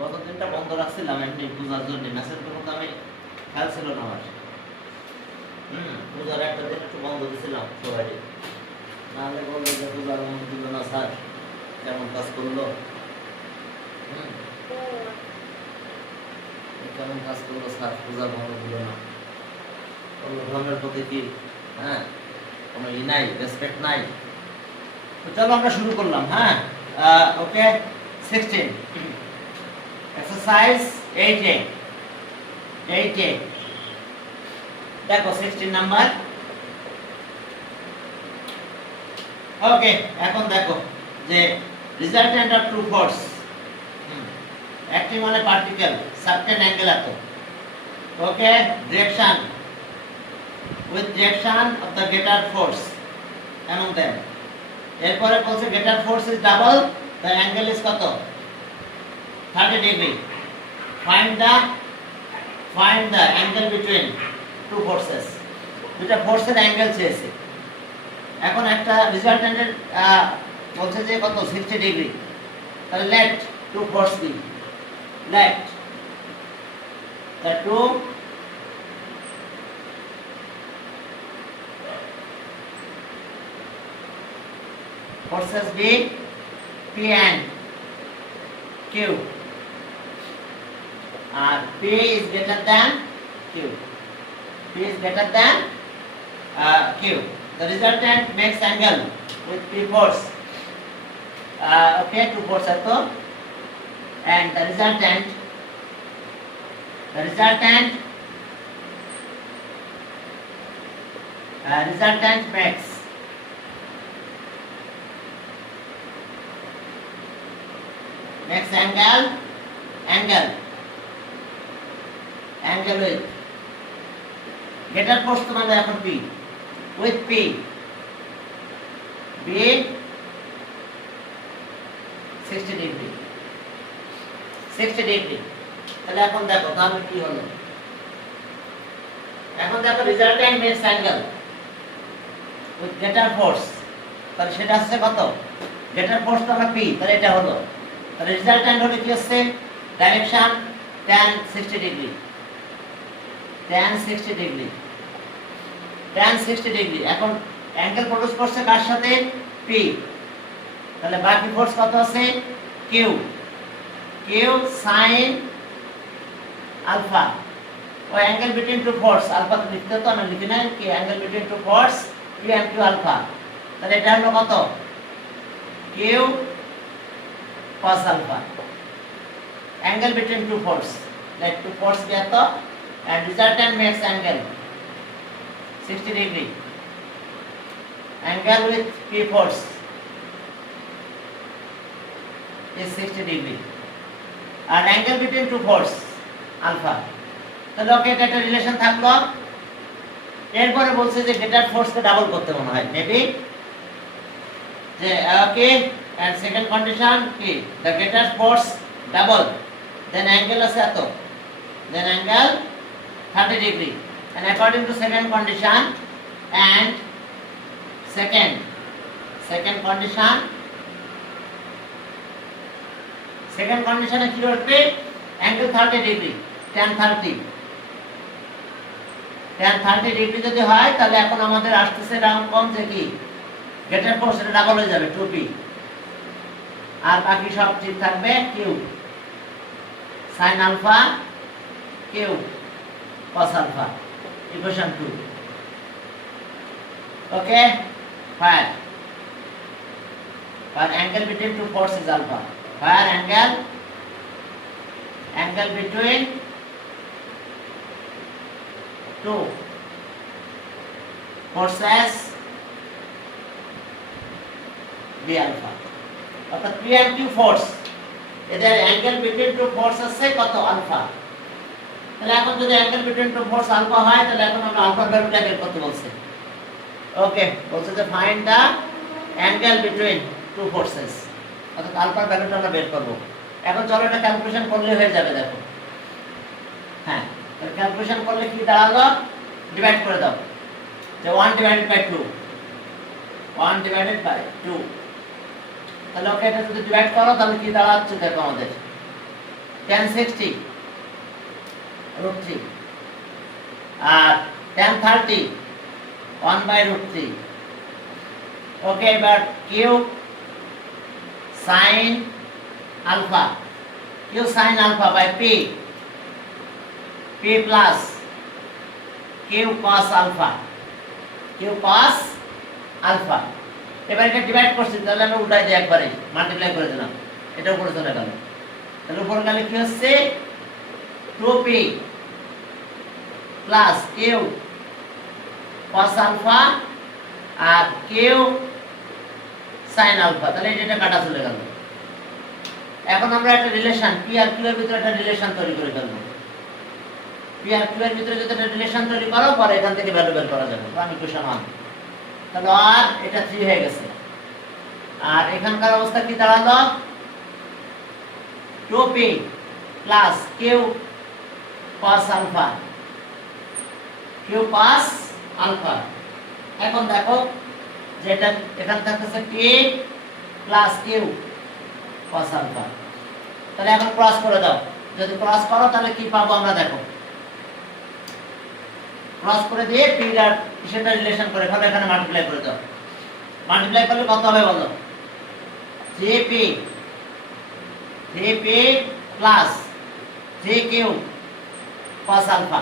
গত দিনটা বন্ধ রাখছিলাম এমনি পূজার জন্য, মেসেজ করবো তো আমি খেয়াল ছিল না আমার। পূজার একটা দিন একটু বন্ধ দিয়েছিলাম সবাই, নাহলে বললো যে পূজার বন্ধ দিল না স্যার, কেমন কাজ করলো, কেমন কাজ করলো স্যার, পূজার বন্ধ দিল না। ধর্মের প্রতি কি কোনো ই নাই, রেসপেক্ট নাই। তো চলো আমরা শুরু করলাম। হ্যাঁ, ওকে। 16 এক্সারসাইজ 8A। দেখো 16 নাম্বার। ওকে, এখন দেখো যে resultant of two force acting on a particle certain angle এত। Okay, direction with direction of the greater force এমন দেন। এরপরে বলছে greater force is double, the angle is কত? 30 degree. Find the angle between two forces. দুটো ফোর্সের angle চেয়েছে। এখন একটা রিজাল্টেন্টের বলছে যে কত? 60 ডিগ্রি। তাহলে let two force be, let the two forces be P and Q, and P is greater than Q. P is greater than Q. The resultant makes angle with P force. Okay, two force ato, and the resultant makes angle with getter force তোমাদের এখন P, with P be 60 degree. তাহলে এখন দেখো তাহলে কি হলো? এখন দেখো resultant makes angle with greater force, তাহলে সেটা আসছে কত? গেটার ফোর্স তো P, তাহলে এটা হলো। তাহলে রিজাল্টেন্ট হলো কি আসছে? Direction tan 60 degree, tan 60 degree. এখন অ্যাঙ্গেল প্রডিউস করছে কার সাথে? P। তাহলে বাকি ফোর্স কত আছে? Q sin আলফা। ওই angle between two force, alpha তো লিখতে তো আমি লিখি নাই, কি angle between two force Q and Q alpha. তাহলে এটা হলো কত? Q cos alpha, angle between two force, like two force be ato, and resultant makes angle 60 degree. Angle with P force is 60 degree, and angle between two force alpha. তাহলে ওকে, এটা একটা relation থাকলো। এরপরে বলছে যে গেটার ফোর্সকে ডাবল করতে মনে হয় মেবি, যে ওকে। And second condition কি? The getter force double, then angle আছে এত, then angle 30 degree. And according to second condition and second condition কি করবে? angle 30 degree, tan 30 ডিগ্রি যদি হয়, তাহলে এখন আমাদের আসতেছে রাউন্ড কম যে কি গেটার ফোর্স এটা ডাবল হয়ে যাবে 2P, আর বাকি সব ঠিক থাকবে। Q sin alpha, Q cos alpha, equation 2. Okay, where angle between two forces is alpha, where angle between two forces be alpha. অর্থাৎ P and Q ফোর্স, এদের অ্যাঙ্গেল বিটুইন টু ফোর্স আছে কত? Alpha. তাহলে এখন যদি angle between two force alpha হয়, তাহলে এখন আমরা আলফা ভ্যালুটা বের করতে বলছে। ওকে, বলছে যে find the angle between two forces, অর্থাৎ আলফার ভ্যালুটা আমরা বের করব। এখন চলো এটা ক্যালকুলেশন করলে হয়ে যাবে। দেখো, হ্যাঁ, তাহলে ক্যালকুলেশন করলে কি দাঁড়ালো? ডিভাইড করে দাও, যে 1 ডিভাইডেড বাই 2, তাহলে ওকে, এটা যদি ডিভাইড করো তাহলে কি দাঁড়াচ্ছে? দেখো আমাদের tan 60 root 3 R tan 30 1 by root 3 ওকে এবার cube sin alpha q sin alpha by p plus q cos alpha এবার এটা ডিভাইড করছি তাহলে আমরা উল্টাই দিই একবারে মাল্টিপ্লাই করে দিলাম এটা উপরে চলে গেল তাহলে উপরে গেলে কি হচ্ছে 2p plus q cos alpha আর q sin alpha তাহলে এটা কাটা চলে গেল এখন আমরা একটা রিলেশন p আর q এর ভিতরে একটা রিলেশন তৈরি করে ফেলব p আর q এর ভিতরে যদি একটা রিলেশন তৈরি করো পরে এখান থেকে ভ্যালু বের করা যাবে তো আমি ইকুয়েশন 1 তাহলে আর এটা 3 হয়ে গেছে আর এখানকার অবস্থা কি দাঁড়ালো 2p plus q cos alpha এখন দেখো যেটা এখান থাকতেছে p plus q cos alpha তাহলে এখন ক্রস করে দাও যদি ক্রস করো তাহলে কি পাবো আমরা দেখো ক্রস করে দিয়ে p আর সেটা রিলেশন করে ফেলো এখানে মাল্টিপ্লাই করে দাও মাল্টিপ্লাই করলে কত হবে বলো 3p plus 3q cos alpha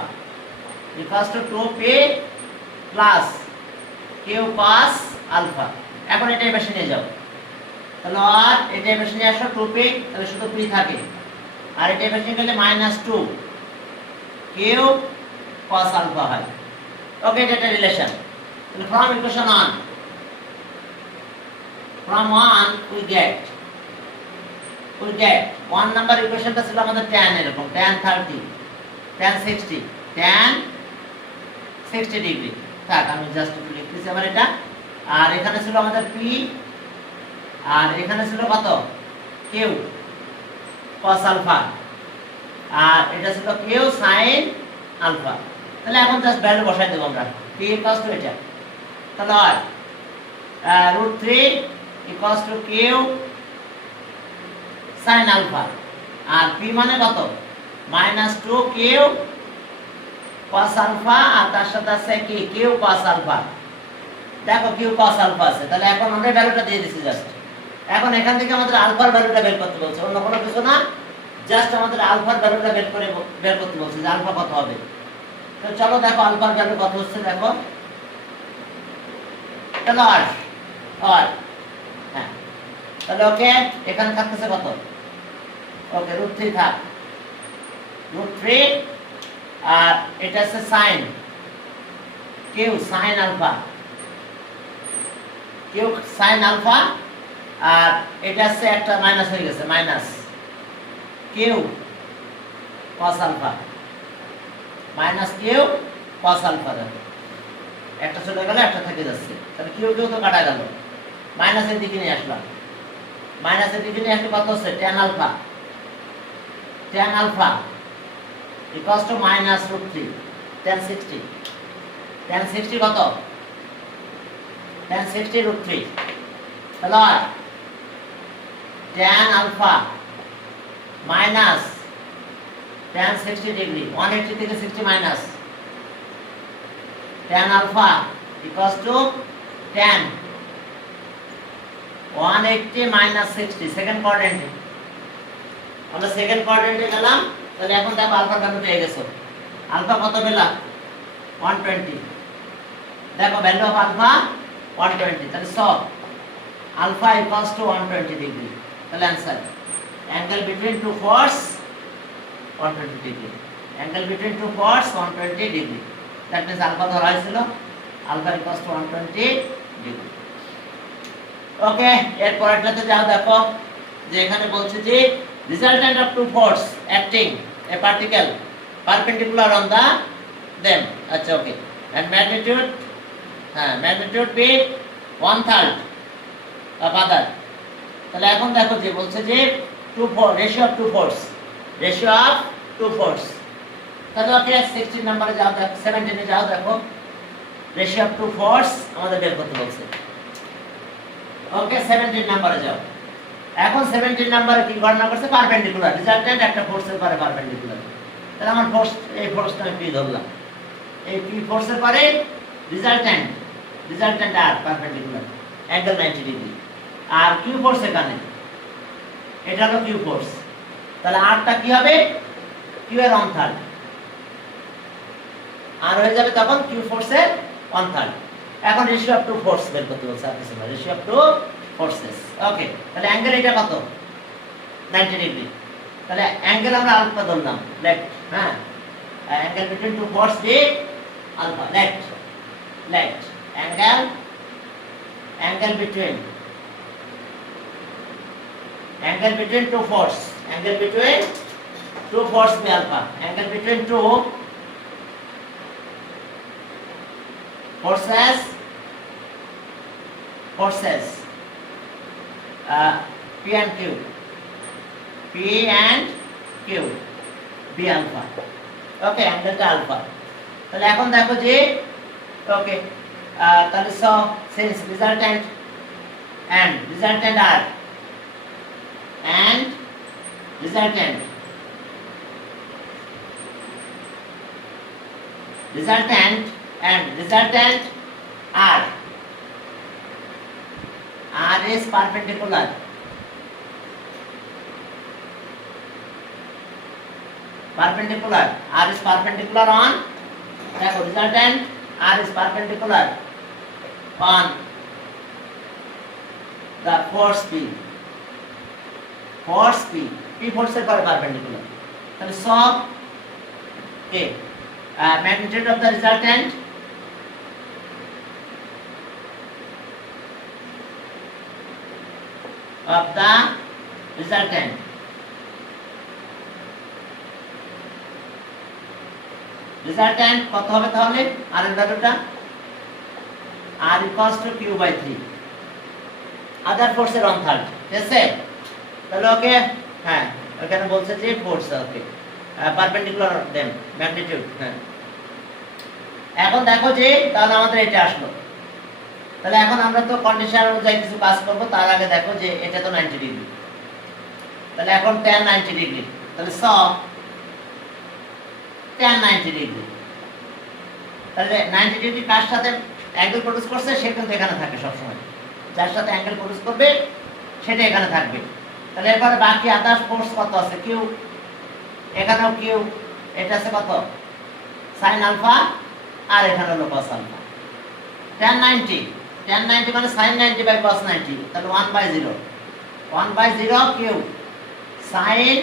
equals to 2p plus q cos alpha এখন এটা এভাবে নিয়ে যাও তাহলে আর এটা এভাবে নিয়ে আসো 2p তাহলে শুধু p থাকে আর এটা এভাবে গেলে -2 q cos alpha হয় ওকে এটা একটা রিলেশন তাহলে from equation 1 we get 1 number ইকুয়েশনটা ছিল আমাদের tan এরকম tan 30 tan 60 ডিগ্রি থাক আমি জাস্ট একটু লিখতেছি আবার এটা আর এখানে ছিল আমাদের p আর এখানে ছিল কত q cos alpha আর এটা ছিল q sin alpha তাহলে এখন জাস্ট ভ্যালু বসাই দেব আমরা p equals to এটা তাহলে √3 equals to q sin alpha R p মানে কত -2q cos alpha আর তার সাথে আছে কি q cos alpha দেখো q cos alpha আছে তাহলে এখন আমরা ভ্যালুটা দিয়ে দিছি জাস্ট এখন এখান থেকে আমাদের আলফার ভ্যালুটা বের করতে বলছে অন্য কোনো কিছু না জাস্ট আমাদের আলফার ভ্যালুটা বের করতে বলছে যে আলফা কত হবে তো চলো দেখো আলফার ভ্যালু কত হচ্ছে দেখো তাহলে আর হ্যাঁ তাহলে ওকে এখানে থাকতেছে কত ওকে √3 থাক √3 আর এটা আছে sin q sin alpha আর এটা আছে একটা মাইনাস হয়ে গেছে minus q cos alpha -q cos alpha দেখো একটা চলে গেল একটা থেকে যাচ্ছে তাহলে q তো কাটা গেল মাইনাসের দিকে নিয়ে আসলাম মাইনাসের দিকে নিয়ে আসলে কত হচ্ছে tan alpha equals to -√3 tan 60 কত tan 60 √3 তাহলে tan alpha minus tan 60 degree 180 থেকে 60 minus tan alpha equals to tan 180 minus 60 second কোয়াড্রেন্টে আমরা সেকেন্ড কোয়াড্রেন্টে গেলাম তাহলে এখন দেখো আলফা ভ্যালু পেয়ে গেছো আলফা কত পেলাম 120 দেখো ভ্যালু অফ আলফা 120 তাহলে সব আলফা ইকুয়ালস টু 120 ডিগ্রি তাহলে answer angle between two force 120 degree angle between two force 120 degree that means alpha ধরা হয়েছিল alpha equals to 120 degree okay এর পরেরটাতে যাও দেখো যে এখানে বলছে যে resultant of two force acting a particle perpendicular on them আচ্ছা ওকে and magnitude be 1/3 of other তাহলে এখন দেখো যে বলছে যে ratio of two force তাহলে ওকে 16 নম্বরে যাও দেখো 17 এ যাও দেখো ratio of two force আমাদের বের করতে বলছে ওকে 17 নম্বরে যাও এখন 17 নম্বরে কি গণনা করছে পারপেন্ডিকুলার রেজাল্টেন্ট একটা ফোর্সের পরে পারপেন্ডিকুলার তাহলে আমার ফোর্স এই ফোর্সটা আমি পি ধরলাম এই পি ফোর্সের পরে রেজাল্টেন্ট আর পারপেন্ডিকুলার অ্যাঙ্গেল 90 ডিগ্রি আর কিউ ফোর্স এখানে এটা হলো কিউ ফোর্স তাহলে আরটা কি হবে কিউ এর 1/3 আর হয়ে যাবে তখন কিউ ফোর্সের 1/3 এখন রেশিও অফ টু ফোর্স বের করতে বলছে আপনি রেশিও অফ টু ফোর্সেস ওকে তাহলে অ্যাঙ্গেল এটা কত 90 ডিগ্রি তাহলে অ্যাঙ্গেল আমরা আলফা ধরলাম লেফট হ্যাঁ angle between two force be alpha left angle between two force be alpha angle between two forces P and Q be alpha okay অ্যাঙ্গেলটা alpha তাহলে এখন দেখো যে ওকে তাহলে so since resultant are and resultant are R is perpendicular R is perpendicular on দেখো resultant R is perpendicular on the force P force এর পরে perpendicular তাহলে সব okay magnitude of the resultant resultant কত হবে তাহলে আর এর ভ্যালুটা r equals to q by 3 আদার ফোর্সের 1/3 ঠিক আছে তাহলে ওকে হ্যাঁ এখানে বলছে যে ফোর্স ওকে পারপেন্ডিকুলার দেম ম্যাগনিটিউড হ্যাঁ এখন দেখো যে তাহলে আমাদের এটা আসলো তাহলে এখন আমরা তো কন্ডিশন অনুযায়ী কিছু কাজ করব তার আগে দেখো যে এটা তো 90 ডিগ্রি তাহলে এখন tan 90 ডিগ্রি তাহলে সব tan 90 ডিগ্রি তাহলে 90 ডিগ্রি কার সাথে অ্যাঙ্গেল প্রডিউস করছে সে কিন্তু এখানে থাকে সব সময় যার সাথে অ্যাঙ্গেল প্রডিউস করবে সেটা এখানে থাকবে তাহলে এরপরে বাকি আদার্স ফোর্স কত আছে কিউ এখানেও কিউ এটা আছে কত sin আলফা আর এখানে হলো cos আলফা tan 90 মানে sin 90 বাই cos 90 তাহলে 1/0 কিউ sin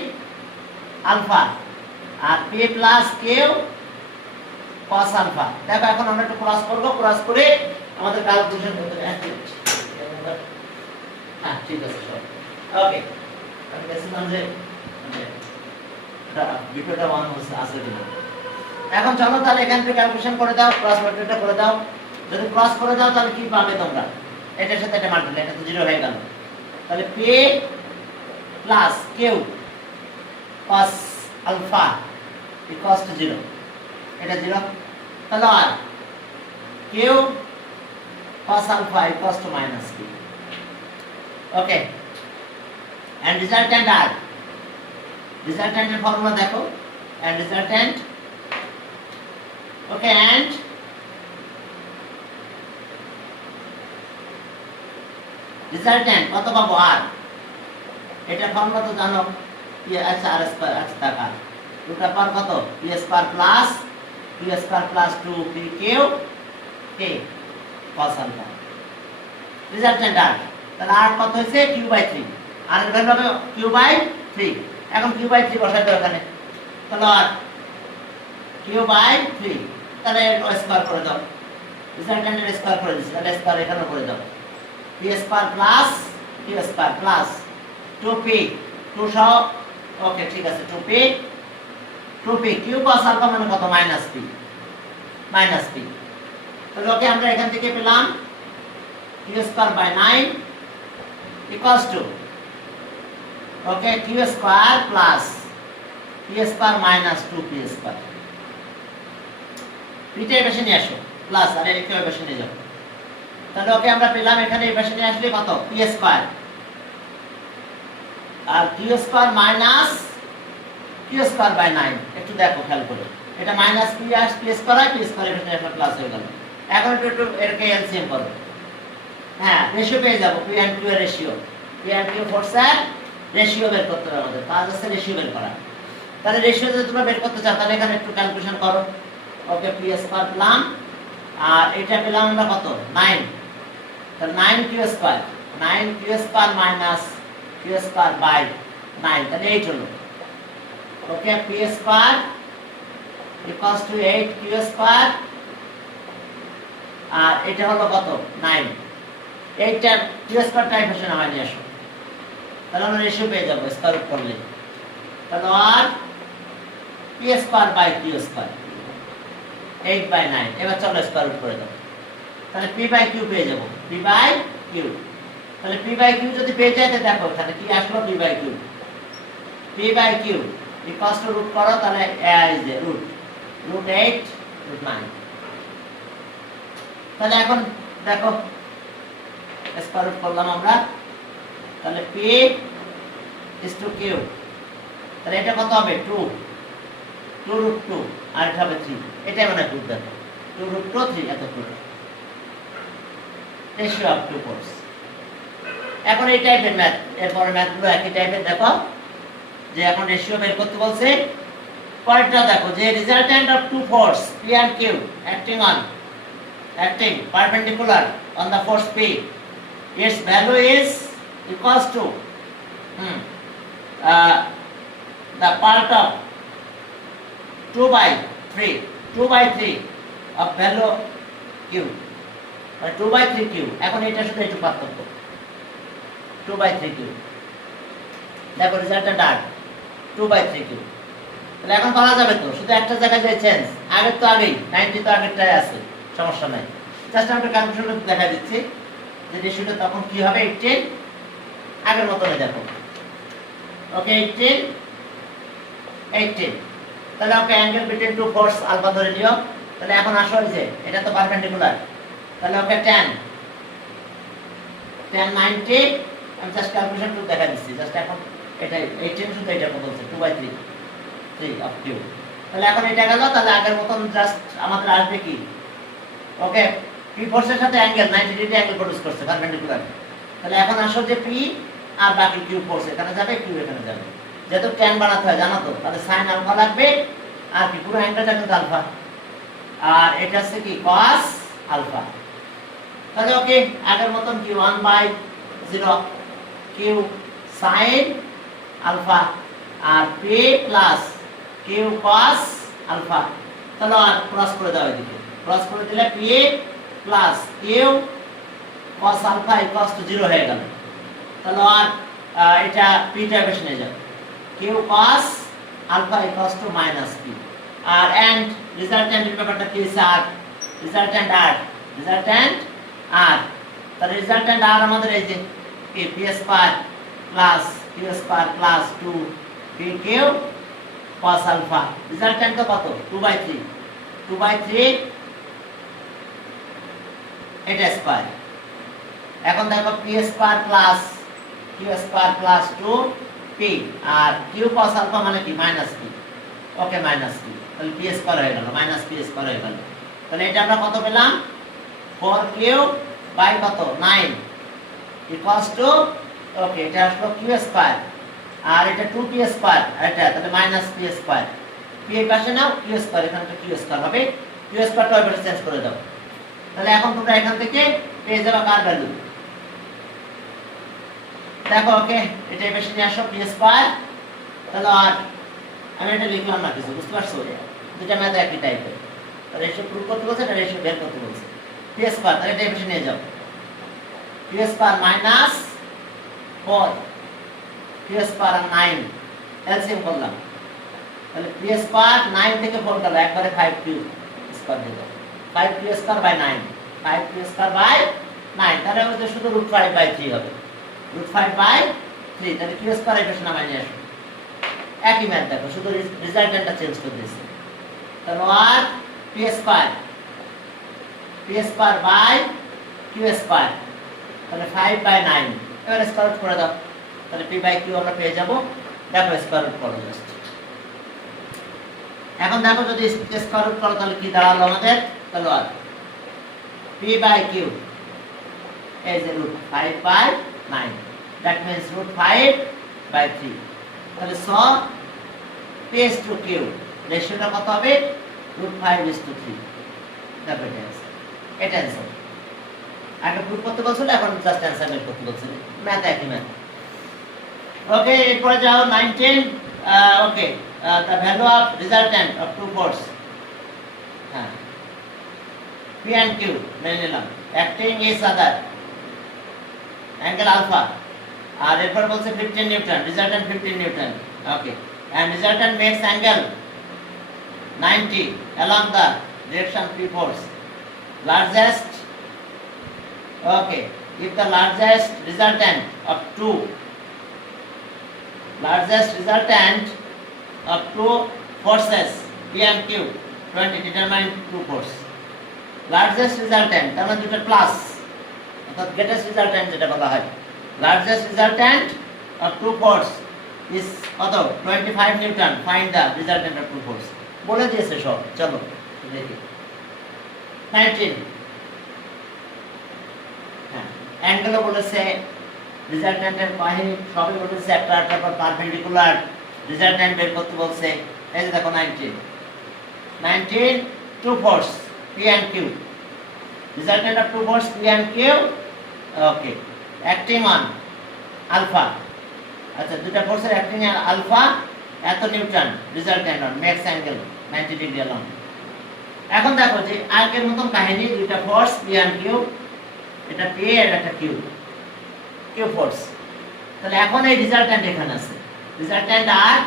আলফা আর p plus Q cos alpha দেখো এখন আমরা একটু ক্রস করব ক্রস করে আমাদের ক্যালকুলেশন করতে হবে হ্যাঁ ঠিক আছে সব ওকে আমি দেখছিলাম যে বিপরীতটা 1 হচ্ছে আছে কিনা এখন চলো তাহলে এখান থেকে ক্যালকুলেশন করে দাও ক্রস মাল্টিপ্লাই করে দাও যদি ক্রস করে দাও তাহলে কি পাবে তোমরা এটার সাথে এটা মাল্টিপ্লাই এটা তো 0 হয়ে গেল তাহলে p plus q cos alpha equals to 0 এটা 0 তাহলে আর q cos alpha equals to minus p okay and resultant r resultant এর ফর্মুলা দেখো and resultant okay and resultant কত পাবো r এটা ফর্মুলা তো জানো p আচ্ছা r স্কয়ার আচ্ছা টাকা দুটা পার কত p square plus q square plus 2pq k cos alpha resultant r তাহলে r কত হইছে q by 3 r এর ভ্যালু হবে q by 3 এখন q by 3 বসাই দাও এখানে তাহলে r q by 3 তাহলে স্কয়ার করে দাও resultant এর স্কয়ার করে দিছি তাহলে স্কয়ার এখানে করে দাও p square plus q square plus 2p 2 সহ ওকে ঠিক আছে 2p q cos alpha মানে কত মাইনাস p তাহলে ওকে আমরা এখান থেকে পেলাম q square by 9 equals to okay q square plus p square minus 2p square পিটা এই পাশে নিয়ে আসো প্লাস আর এই কেউ এই পাশে নিয়ে যাও তাহলে ওকে আমরা পেলাম এখানে এই পাশে নিয়ে আসলে কত p স্কয়ার আর Q square minus Q square by 9 একটু দেখো খেয়াল করে এটা মাইনাস পি স্কয়ার হয় পি স্কয়ার এর সাথে প্লাস হয়ে গেল এখন একটু এরকে এলসিএম করো হ্যাঁ রেশিও পেয়ে যাবো পি এন্ড কিউ এর রেশিও পি এন্ড কিউ ফোর্সের রেশিও বের করতে হবে আমাদের কাজ আছে রেশিও বের করা তাহলে রেশিও যদি তোমরা বের করতে চাও তাহলে এখানে একটু ক্যালকুলেশন করো ওকে পি স্কয়ার পেলাম আর এটা পেলাম আমরা কত 9 তাহলে 9 Q square minus Q square by 9 তাহলে 8 হলো okay P square equals to 8 Q square আর এটা হলো কত 9 এইটা কিউ স্কয়ার টাইপ ভার্সন হয় নিয়ে আসো তাহলে আমরা রেশিও পেয়ে যাবো স্কয়ার রুট করলে তাহলে আর P square by Q square 8 by 9 এবার চলো স্কয়ার রুট করে দাও তাহলে পি বাই কিউ পেয়ে যাবো পি বাই কিউ তাহলে পি বাই কিউ যদি পেয়ে যায় তাহলে দেখো তাহলে কি আসলো P by Q equals to root করো তাহলে ইজ দ্য রুট 8 রুট 9 তাহলে এখন দেখো স্কয়ার রুট করলাম আমরা তাহলে পি ইজ টু কিউ তাহলে এটা কত হবে 2 রুট 2 আর এটা হবে 3 এটাই মানে রুট দেখো 2 রুট 3 এত root ratio of two force এখন এই টাইপের ম্যাথ এরপরে ম্যাথগুলো একই টাইপের দেখো যে এখন রেশিও বের করতে বলছে পরেরটা দেখো যে resultant of two force P and Q acting perpendicular on the force P its value is equals to the part of 2 by 3 of value Q 2 by 3 Q এখন এটার সাথে একটু পার্থক্য 2 by 3 Q দেখো রেজাল্টটা ডার্ক 2 by 3 Q তাহলে এখন করা যাবে তো শুধু একটা জায়গায় যে চেঞ্জ আগের তো আগেই 90 তো আগেরটাই আছে সমস্যা নাই জাস্ট আমরা ক্যালকুলেশনটা দেখা দিচ্ছি যে রেশিওটা তখন কি হবে 18 আগের মতই দেখো ওকে 18 তাহলে okay angle between two force alpha ধরে নিও তাহলে এখন আসো যে এটা তো পারপেন্ডিকুলার তাহলে ওকে tan 90 আমি জাস্ট ক্যালকুলেশন করে দেখা দিচ্ছি জাস্ট এখন এটা 18 শুধু এটা কত হচ্ছে 2 by 3 of Q তাহলে এখন এটা গেল তাহলে আগের মতন জাস্ট আমাদের আসবে কি ওকে P ফোর্সের সাথে অ্যাঙ্গেল 90 ডিগ্রি অ্যাঙ্গেল প্রডিউস করছে পারপেন্ডিকুলার তাহলে এখন আসো যে P আর বাকি Q ফোর্স এখানে যাবে Q এখানে যাবে যেহেতু tan বানাতে হয় জানো তো তাহলে sin আলফা লাগবে আর কি পুরো অ্যাঙ্গেলটা কিন্তু আলফা আর এটা হচ্ছে কি cos আলফা তাহলে ওকে আগের মতন কি 1 by 0 Q sin আলফা আর P plus Q cos alpha তাহলে আর ক্রস করে দাও এদিকে ক্রস করে দিলে P plus Q cos alpha equals to 0 হয়ে গেল তাহলে আর এটা P টা বেশি নিয়ে যাবে Q cos alpha equals to minus P আর এন্ড রিজাল্টেন্ট এর ব্যাপারটা কি স্যার রিজাল্টেন্ট আর তাহলে রিজাল্টেন্ট আর আমাদের এই যে P square plus Q square plus 2 PQ cos alpha resultant তো কত 2 by 3 এটা স্কয়ার এখন দেখো P square plus Q square plus 2 P আর Q cos আলফা মানে কি মাইনাস P ওকে মাইনাস P তাহলে P স্কয়ার হয়ে গেল মাইনাস P স্কয়ার হয়ে গেল তাহলে এটা আমরা কত পেলাম 4Q বাই কত 9 ইকুয়ালস টু ওকে এটা আসলো Q স্কয়ার আর এটা 2P স্কয়ার এটা তাহলে মাইনাস P স্কয়ার P এর পাশে নাও Q স্কয়ার এখানে তো Q স্কয়ার হবে Q স্কয়ারটা ওইভাবে চেঞ্জ করে দাও তাহলে এখন তোমরা এখান থেকে পেয়ে যাবে কার ভ্যালু দেখো ওকে এটা বেশি নিয়ে আসো P স্কয়ার তাহলে আর আমি এটা লিখলাম না কিছু বুঝতে পারছো দুটো ম্যাথ একই টাইপের তাহলে রেশিও প্রুফ করতে বলছে এটা রেশিও বের করতে বলছে P স্কয়ার তাহলে এটা বেশি নিয়ে যাও P square minus 4 P square আর 9 এলসিএম করলাম তাহলে P স্কয়ার 9 থেকে 4 গেল একবারে 5Q স্কয়ার দিয়ে দাও 5Q square by 9 5Q square by 9 তাহলে আমাদের শুধু √5/3 হবে √5/3 তাহলে Q স্কয়ার এর পেছনে নামাই নিয়ে আসো একই ম্যাথ দেখো শুধু রেজাল্টটা চেঞ্জ করে দিয়েছে তাহলে আর P square by Q square তাহলে 5/9 এবারে স্কয়ার করে দাও তাহলে পি বাই কিউ আমরা পেয়ে যাব। দেখো স্কয়ার রুট করো জাস্ট। এখন দেখো যদি স্কয়ার রুট করো তাহলে কি দাঁড়ালো আমাদের? তাহলে আর P by Q is a root 5 by 9. That means root 5 by 3. তাহলে so p is to q রেশিওটা কত হবে? root 5 is to 3. দেখো এটা অ্যান্সার। আগে প্রুফ করতে বলছিল, এখন জাস্ট অ্যান্সার বের করতে বলছিল। ম্যাথ একই ম্যাথ। ওকে, এরপরে যাও 19। ওকে, the value of resultant of two force, হ্যাঁ, p and q মেনে নিলাম, acting each other angle alpha, আর এরপর বলছে 15 Newton, resultant 15 Newton. Okay, and resultant makes angle 90 along the direction p force. Largest, okay, if the largest resultant of two forces p and q 20 determine two force. Largest resultant তার মানে দুটো plus, অর্থাৎ greatest resultant যেটা বলা হয়, largest resultant of two force is কত? 25 Newton. find the resultant of two force বলে দিয়েছে সব। চলো দেখি 19। হ্যাঁ, অ্যাঙ্গেলও বলেছে, রিজাল্ট্যান্টের কাহিনী সবই বলেছে, একটা তারপর পারপেন্ডিকুলার রিজাল্ট্যান্ট বের করতে বলছে। এই যে দেখো 19 two force P and Q, resultant of two force P and Q. Okay, acting on alpha, আচ্ছা দুটো ফোর্সের অ্যাক্টিং অন আলফা এত newton, resultant on makes angle 90 degree along. এখন দেখো যে আগের মতন কাহিনী, দুইটা ফোর্স পি এন্ড কিউ, এটা পি আর একটা কিউ, কিউ ফোর্স। তাহলে এখন এই রিজাল্ট্যান্ট এখানে আছে, রিজাল্ট্যান্ট আর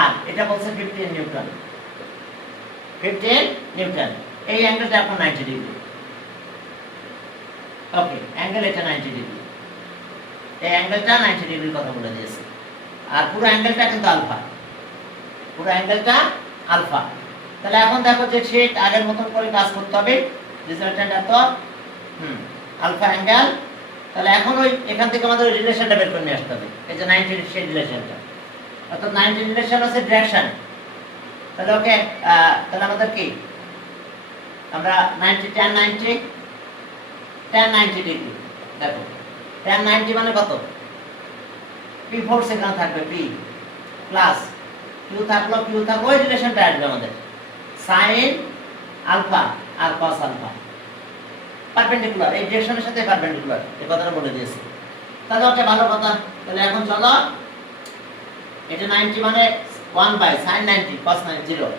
আর এটা বলছে 15 নিউটন, 15 নিউটন। এই অ্যাঙ্গেলটা এখন 90 ডিগ্রি। ওকে, অ্যাঙ্গেল এটা 90 ডিগ্রি, এই অ্যাঙ্গেলটা 90 ডিগ্রির কথা বলে দিয়েছে। আর পুরো অ্যাঙ্গেলটা কিন্তু আলফা, পুরো অ্যাঙ্গেলটা আলফা। তাহলে এখন দেখো যে ঠিক আগের মতন করে কাজ করতে হবে। রিজাল্ট্যান্ট এত আলফা অ্যাঙ্গেল। তাহলে এখন ওই এখান থেকে আমাদের রিলেশনটা বের করে নিয়ে আসতে হবে। এই যে 90 সেই রিলেশনটা, অর্থাৎ 90 রিলেশন আছে ডিরেকশন। তাহলে ওকে, তাহলে আমাদের কি, আমরা 90 tan 90 ডিগ্রি। দেখো tan 90 মানে কত? p ফোর্স এখানে থাকবে, p প্লাস q থাকলো, q থাকলো, ওই রিলেশনটা আসবে আমাদের sin আলফা আর cos আলফা, পারপেন্ডিকুলার, এই ডিরেকশনের সাথে পারপেন্ডিকুলার, এই কথাটা বলে দিয়েছে। তাহলে ওটা ভালো কথা। তাহলে এখন চলো, এটা 90 মানে 1 বাই sin 90 cos 90।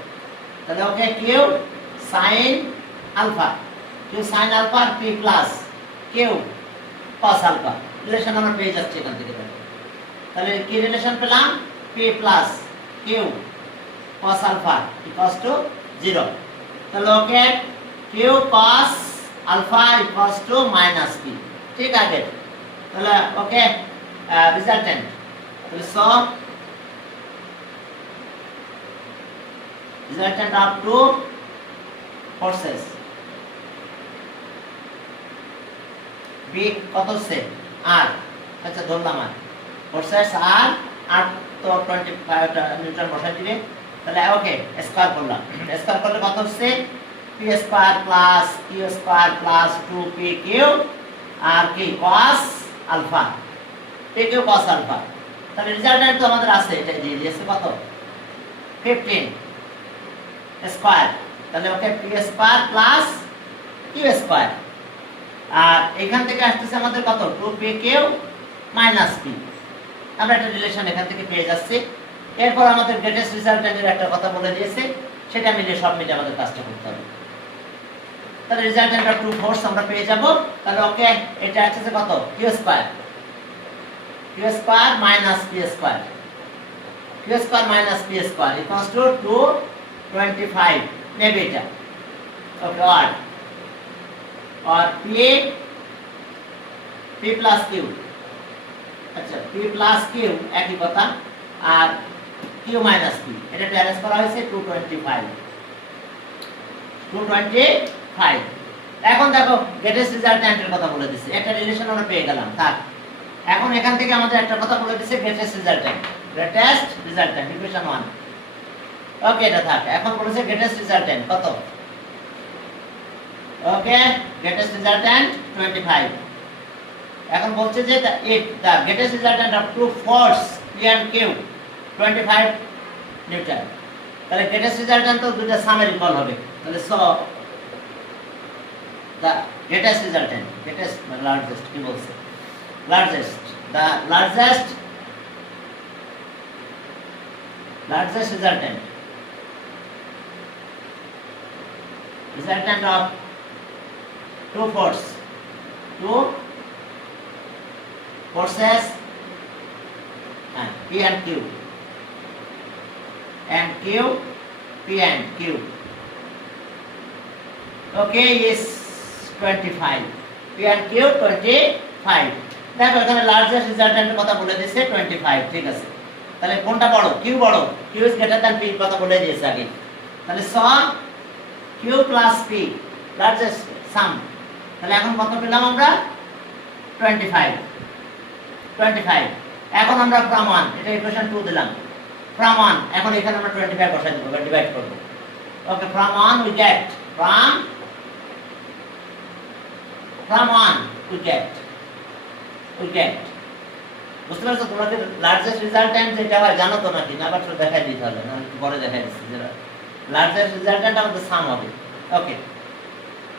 তাহলে ওকে, q sin alpha, q sin alpha আর p plus q cos alpha, relation আমরা পেয়ে যাচ্ছি এখান থেকে। তাহলে কি রিলেশন পেলাম? p plus q cos alpha equals to 0। তাহলে ওকে, q cos alpha equals to minus p, ঠিক আছে। তাহলে ওকে, রিজাল্ট্যান্ট, তাহলে so resultant of two forces b কত সে r, আচ্ছা ধরলাম আর ফোর্সেস r তো 25 নিউটন বসাই দিবে। তাহলে ওকে, স্কয়ার করলাম, স্কয়ার করলে কত হচ্ছে? p square plus q square plus 2pq আর কি cos alpha, pq cos alpha. তাহলে রিজাল্ট্যান্ট তো আমাদের আছে, এটা দিয়ে দিয়েছে কত? 15 স্কয়ার। তাহলে okay, p square plus q square, আর এখান থেকে আসতেছে আমাদের কত? 2pq minus p। আমরা একটা রিলেশন এখান থেকে পেয়ে যাচ্ছি। এরপর আমাদের গ্রেটেস্ট রিজাল্ট্যান্টের একটা কথা বলে দিয়েছে, সেটা মিলে সব মিলে আমাদের কাজটা করতে হবে। তাহলে রিজাল্ট্যান্ট অফ টু ফোর্স আমরা পেয়ে যাব। তাহলে ওকে, এটা আসছে কত? q square, q square minus p square, q square minus p square equals two 225 নেবে এটা। ওকে, और p প্লাস q, আচ্ছা p প্লাস q একই কথা, আর q মাইনাস p, এটা ট্যারেন্স করা হয়েছে 225। এখন দেখো গ্রেটেস্ট রিজাল্ট্যান্টের কথা বলে দিছি, একটা রিলেশন আমরা পেয়ে গেলাম। থাক, এখন এখান থেকে আমাদের একটা কথা বলে দিয়েছে greatest resultant. Greatest resultant equation 1। ওকে, এটা থাক। এখন বলেছে গ্রেটেস্ট রেজাল্টেন্ট কত? ওকে, গ্রেটেস্ট রেজাল্টেন্ট 25। এখন বলছে যে the greatest resultant of two force P and Q 25 Newton. তাহলে গ্রেটেস্ট রেজাল্টেন্ট তো দুটো সামের কল হবে। তাহলে so the greatest resultant, greatest largest কি বলছে? largest, the largest resultant of two forces P and Q P and Q okay is 25, P and Q 25। দেখো এখানে largest রেজাল্টেন্টের কথা বলে দিয়েছে 25, ঠিক আছে। তাহলে কোনটা বড়? Q বড়, Q is greater than P কথা বলে দিয়েছে আগে। তাহলে sum Q plus P largest sum. তাহলে এখন কত পেলাম আমরা? 25। এখন আমরা from 1 এটা ইকুয়েশন 2 দিলাম। from 1 এখন এখানে আমরা 25 বসাই দেব বা ডিভাইড করব। ওকে, from 1 we get from 1 we get বুঝতে পারছো? তোমাদের লার্জেস্ট রেজাল্টেন্ট যেটা হয় জানো তো নাকি? না বাট দেখাই দিতে হবে, না পরে দেখাই দিচ্ছি যে লার্জেস্ট রেজাল্টেন্ট আমাদের সাম হবে। ওকে,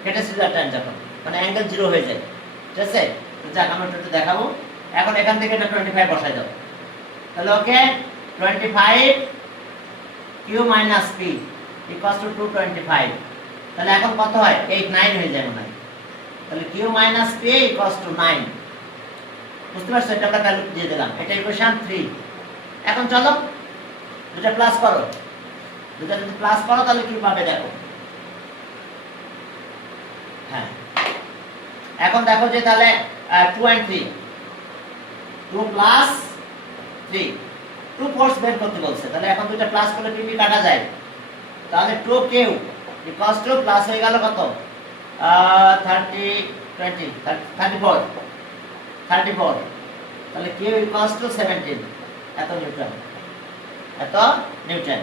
গ্রেটেস্ট রেজাল্টেন্ট যখন মানে অ্যাঙ্গেল 0 হয়ে যায়, ঠিক আছে? তো যাক আমরা একটু দেখাবো। এখন এখান থেকে এটা 25 বসাই দাও। তাহলে ওকে 25 Q minus P equals to 225। তাহলে এখন কত হয়? 8 9 হয়ে যায় মনে হয়। তাহলে Q minus P equals to 9। বুঝতে পারছো? এটা আমরা ভ্যালু দিয়ে দিলাম। এটা ইকুয়েশন 3। এখন চলো দুটো প্লাস করো। দুটো যদি প্লাস করো তাহলে কি পাবে দেখো। হ্যাঁ, এখন দেখো যে তাহলে 2 and 3 2 plus 3 2 ফোর্স বের করতে বলছে। তাহলে এখন দুটো প্লাস করলে PP কাটা যায়। তাহলে 2Q equals to প্লাস হয়ে গেল কত? 34। তাহলে Q equals to 17 এত নিউটন।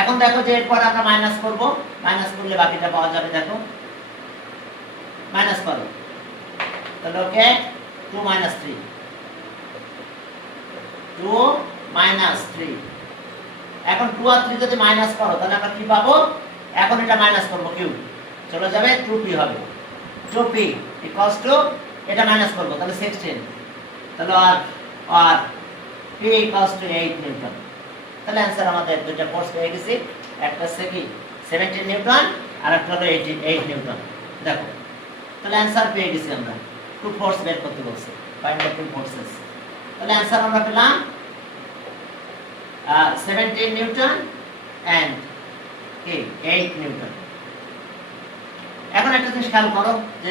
এখন দেখো যে এরপর আমরা মাইনাস করব। মাইনাস করলে বাকিটা পাওয়া যাবে। দেখো মাইনাস করো। তাহলে ওকে 2 minus 3 এখন 2 আর 3 যদি মাইনাস করো তাহলে আমরা কি পাবো? এখন এটা মাইনাস করব, Q চলে যাবে, 2P হবে। 2P equals to এটা মাইনাস করব তাহলে 16। তাহলে আর P equals to 8 নিউটন। তাহলে आंसर আমাদের দুটো ফোর্স পেয়ে গেছি। একটা হচ্ছে কি 17 নিউটন আর একটা হলো 8 নিউটন। দেখো তাহলে आंसर পেয়ে গেছি আমরা। টু ফোর্স বের করতে বলছে, ফাইন্ড দ্য টু ফোর্সেস। তাহলে आंसर আমরা পেলাম 17 নিউটন এন্ড 8 নিউটন। এখন একটা জিনিস খেয়াল করো যে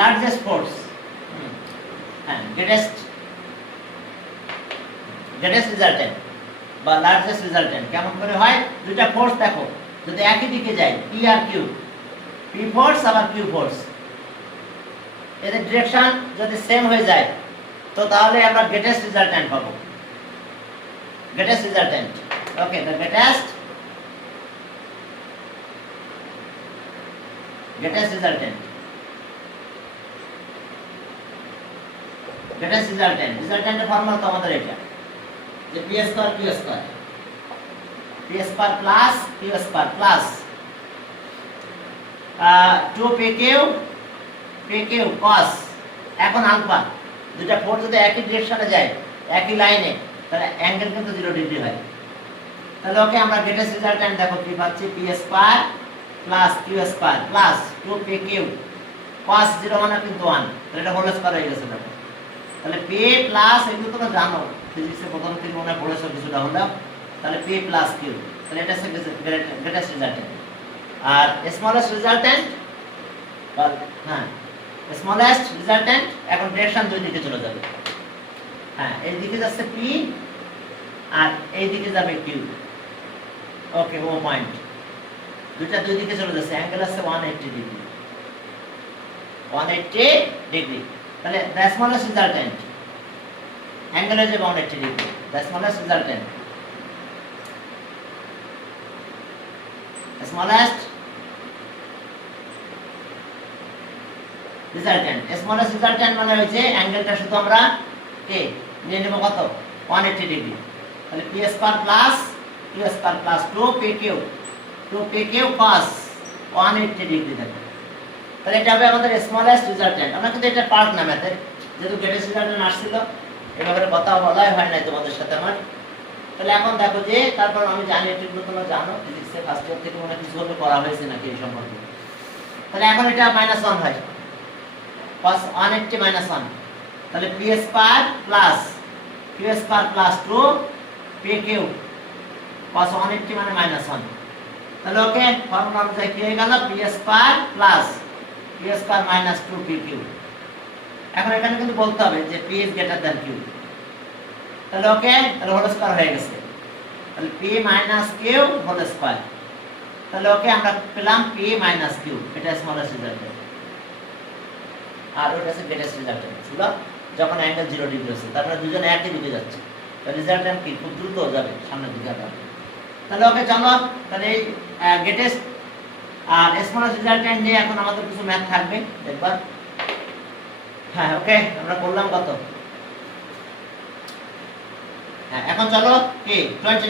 লার্জেস্ট ফোর্স গ্রেটেস্ট রেজাল্টেন্ট বা লার্জেস্ট রেজাল্টেন্ট কেমন করে হয়? দুইটা ফোর্স দেখো যদি একই দিকে যায়, P আর Q, P ফোর্স আবার Q ফোর্স, এদের ডিরেকশন যদি সেম হয়ে যায় তো তাহলে আমরা গ্রেটেস্ট রেজাল্টেন্ট পাবো। Greatest resultant. Okay, the greatest resultant. রেজাল্টেন্টের ফর্মুলা তো আমাদের এটা যে P square plus Q square plus 2PQ cos। এখন আলফা দুটো ফোর্স যদি একই ডিরেকশনে যায়, একই লাইনে, তাহলে অ্যাঙ্গেল কিন্তু 0 ডিগ্রি হয়। তাহলে ওকে আমরা গ্রেটেস্ট রেজাল্টেন্ট দেখো কি পাচ্ছি? P square plus Q square plus 2PQ cos 0 মানে কিন্তু 1, তাহলে এটা হোল স্কয়ার হয়ে গেছে। দেখো তাহলে P প্লাস, এগুলো তোমরা জানো ফিজিক্সে প্রথম থেকে মনে পড়েছো কিছুটা হলো। তাহলে P প্লাস Q, তাহলে এটা হচ্ছে গ্রেটেস্ট রেজাল্টেন্ট। আর স্মলেস্ট রেজাল্টেন্ট স্মলেস্ট রেজাল্টেন্ট এখন ডিরেকশন দুই দিকে চলে যাবে। হ্যাঁ, এই দিকে যাচ্ছে P আর এই দিকে যাবে Q। ওকে, ও পয়েন্ট দুইটা দুই দিকে চলে যাচ্ছে। অ্যাঙ্গেল আছে 180 ডিগ্রি। তাহলে the smallest resultant angle is about 80 degree, the smallest resultant, the smallest resultant মানে হচ্ছে অ্যাঙ্গেলটা শুধু আমরা কে নিয়ে নেব কত 180 ডিগ্রি, তাহলে p square plus q square plus 2pq cos 180 degree থাকবে। তাহলে এটা হবে আমাদের স্মলেস্ট রেজাল্টেন্ট। আমরা কিন্তু এটা পার্ট না ম্যাথের, যেহেতু গ্রেটেস্ট রেজাল্টেন্ট আসছিল এই ব্যাপারে কথা বলাই হয় নাই তোমাদের সাথে আমার। তাহলে এখন দেখো যে তারপর আমি জানি এটুকু তোমরা জানো ফিজিক্সে ফার্স্ট ইয়ার থেকে মনে কিছু হলে করা হয়েছে নাকি এই সম্পর্কে। তাহলে এখন এটা -1 হয় cos 180 -1, তাহলে p square plus q square plus 2pq cos 180 মানে -1। তাহলে ওকে ফর্মুলা অনুযায়ী কি হয়ে গেল p square plus q square minus 2pq। এখন এখানে কিন্তু বলতে হবে যে p is greater than q, তাহলে ওকে তাহলে হোল স্কয়ার হয়ে গেছে, তাহলে p minus q whole square, তাহলে ওকে আমরা পেলাম p মাইনাস q, এটা স্মলেস্ট রেজাল্টেন্ট আর ওটা হচ্ছে গ্রেটেস্ট রেজাল্টেন্ট ছিল যখন অ্যাঙ্গেল 0 ডিগ্রি আছে, তারপরে দুজনে একই দিকে যাচ্ছে, তাহলে রেজাল্টেন্ট কি খুব দ্রুত যাবে সামনের দিকে আবার। তাহলে ওকে চলো তাহলে এই গ্রেটেস্ট আর স্মলেস্ট রেজাল্টেন্ট নিয়ে এখন আমাদের কিছু ম্যাথ থাকবে দেখবা। হ্যাঁ ওকে আমরা করলাম কত, হ্যাঁ এখন চলো কি 20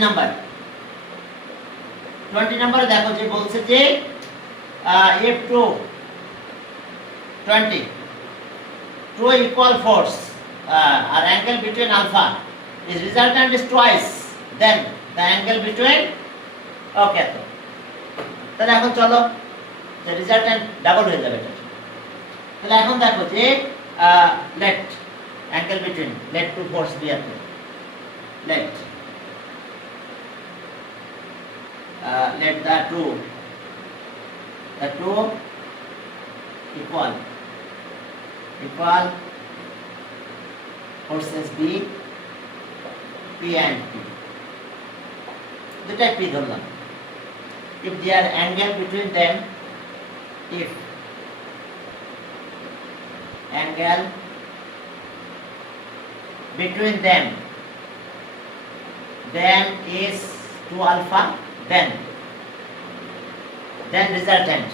নাম্বারে দেখো যে বলছে যে if to 20 two equal force are angle between alpha is resultant is twice then the angle between okay তাহলে এখন চলো যে রেজাল্টেন্ট ডাবল হয়ে যাবে এটা। তাহলে এখন দেখো যে let angle between let two force be at let the two equal forces B P and P, দুটাই P ধরলাম। if their angle between them if angle between them is 2 alpha then resultant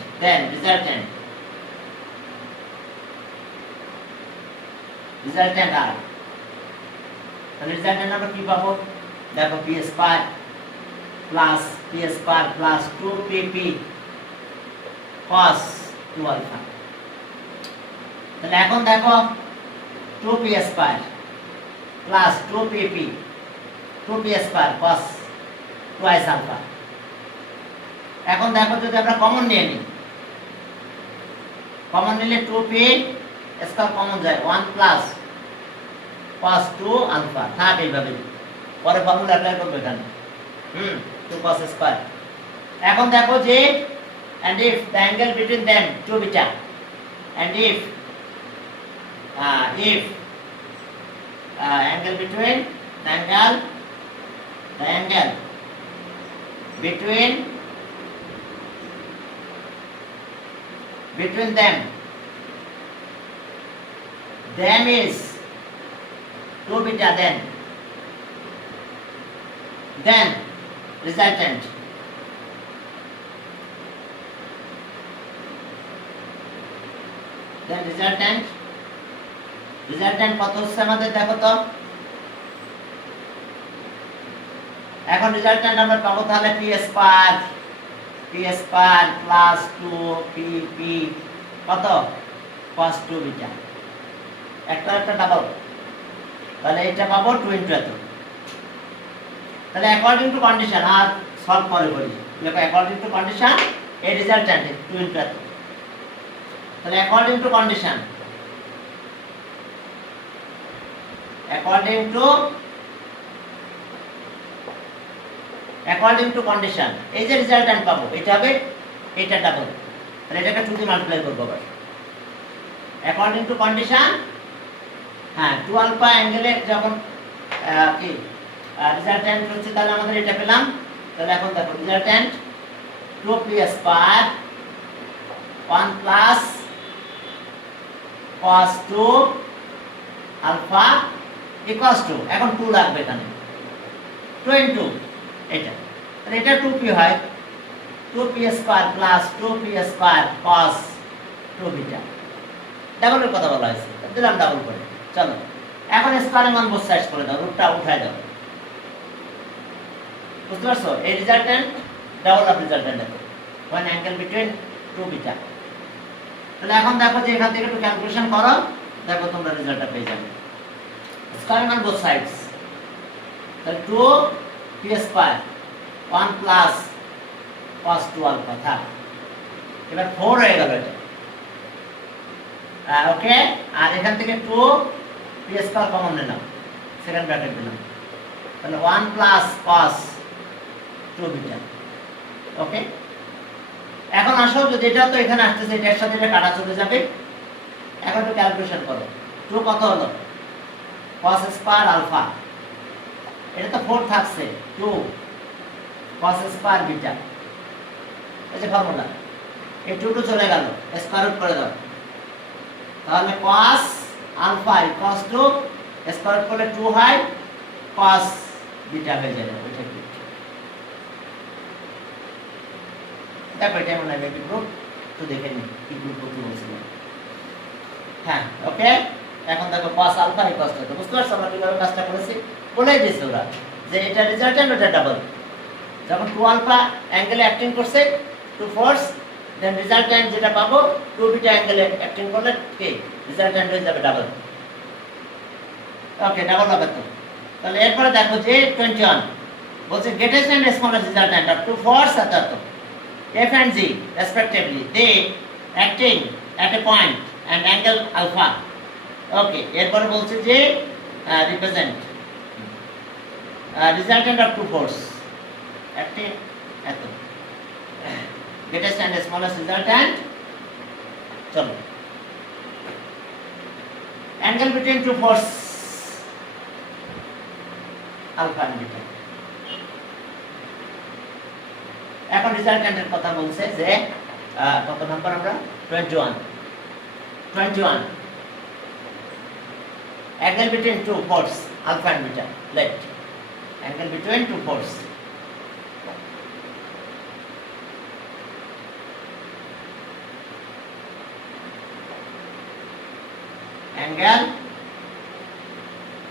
আর তাহলে resultant আমরা কি পাবো দেখো p square plus 2pp cos 2 alpha. তাহলে এখন দেখো 2p square plus 2pp square cos twice alpha. এখন দেখো যদি আমরা কমন নিয়ে নিই, কমন নিলে 2p স্কয়ার কমন যায় 1 প্লাস cos 2 আলফা থাক এইভাবে, পরে ফর্মুলা অ্যাপ্লাই করবে এখানে 2 cos স্কয়ার। এখন দেখো যে and if the angle between them 2 beta and if angle between the angle between them is 2 beta then resultant কত হচ্ছে আমাদের দেখো তো। এখন রেজাল্টেন্ট আমরা পাবো তাহলে p স্কয়ার প্লাস 2pp কত cos 2 বিটা, একটা ডাবল, তাহলে এটা পাবো 2 ইনটু এত। তাহলে অ্যাকর্ডিং টু কন্ডিশন আর সলভ করে করি, দেখো অ্যাকর্ডিং টু কন্ডিশন এই রেজাল্টেন্ট 2 ইনটু এত। তাহলে অ্যাকর্ডিং টু কন্ডিশন এই যে রেজাল্টেন্ট পাবো এটা হবে এটা ডাবল, তাহলে এটাকে 2 দিয়ে মাল্টিপ্লাই করব আবার অ্যাকর্ডিং টু কন্ডিশন। হ্যাঁ 2 আলফা অ্যাঙ্গেলে যখন কি রেজাল্টেন্ট হচ্ছে তাহলে আমাদের এটা পেলাম। তাহলে এখন দেখো resultant 2p square 1 plus cos 2 alpha equals to, এখন 2 লাগবে এখানে, 2 ইনটু এটা, তাহলে এটা 2p হয়, 2p square plus 2p square cos 2 beta. ডাবলের কথা বলা হয়েছে, দিলাম ডাবল করে। চলো এখন স্কয়ারের মান বোথ সাইডস করে দাও, রুটটা উঠায় দাও। বুঝতে পারছো? এই রিজাল্টেন্ট ডাবল অফ রিজাল্টেন্ট দেখো, ওয়ান অ্যাঙ্গেল বিটুইন 2 বিটা। তাহলে এখন দেখো যে এখান থেকে একটু ক্যালকুলেশন করো, দেখো তোমরা রেজাল্টটা পেয়ে যাবে। স্কয়ার মান বোথ সাইডস, তাহলে 2p square 1 plus cos 2 alpha থাক, এবার 4 হয়ে গেল এটা। ওকে, আর এখান থেকে 2p স্কয়ার কমন নিলাম, সেকেন্ড ব্র্যাকেট দিলাম, তাহলে 1 প্লাস cos 2 বিটা। ওকে, এখন আসো, যদি এটা তো এখানে আসতেছে, এটার সাথে এটা কাটা চলে যাবে। এখন একটু ক্যালকুলেশন করো, 2 কত হলো cos স্কয়ার আলফা, এটা তো 4 থাকছে, 2 cos স্কয়ার বিটা, এই যে ফর্মুলা, এই 2 চলে গেল, স্কয়ার রুট করে দাও, তাহলে cos alpha equals to square root করলে 2 হয়, cos বিটা হয়ে যাবে। ওইটা কি দেখো, এটা মনে হয় গ্রুপ, তো দেখে নিই কি গ্রুপ করতে বলছিল। হ্যাঁ, ওকে, এখন দেখো cos আলফা ইকুয়ালস টু, বুঝতে পারছো আমরা কিভাবে কাজটা করেছি? বলেই দিয়েছে ওরা যে এটা রেজাল্টেন্ট, ওটা ডাবল। যখন 2 আলফা অ্যাঙ্গেলে অ্যাক্টিং করছে, 2 ফোর্স, দেন রেজাল্টেন্ট যেটা পাবো 2 বিটা অ্যাঙ্গেলে অ্যাক্টিং করলে কি রেজাল্টেন্ট হয়ে যাবে ডাবল। ওকে, ডাবল হবে তো। তাহলে এরপরে দেখো যে 21 বলছে greatest and smallest resultant of 2 force at F and G respectively, they acting at a point and angle alpha. Okay, এরপরে বলছে যে represent resultant of 2 force acting at the greatest and smallest resultant. চলো, angle between 2 force alpha and beta. এখন রেজাল্টেন্টের কথা বলছে যে কত number আমরা 21 angle between 2 force alpha and beta, let angle between 2 force, angle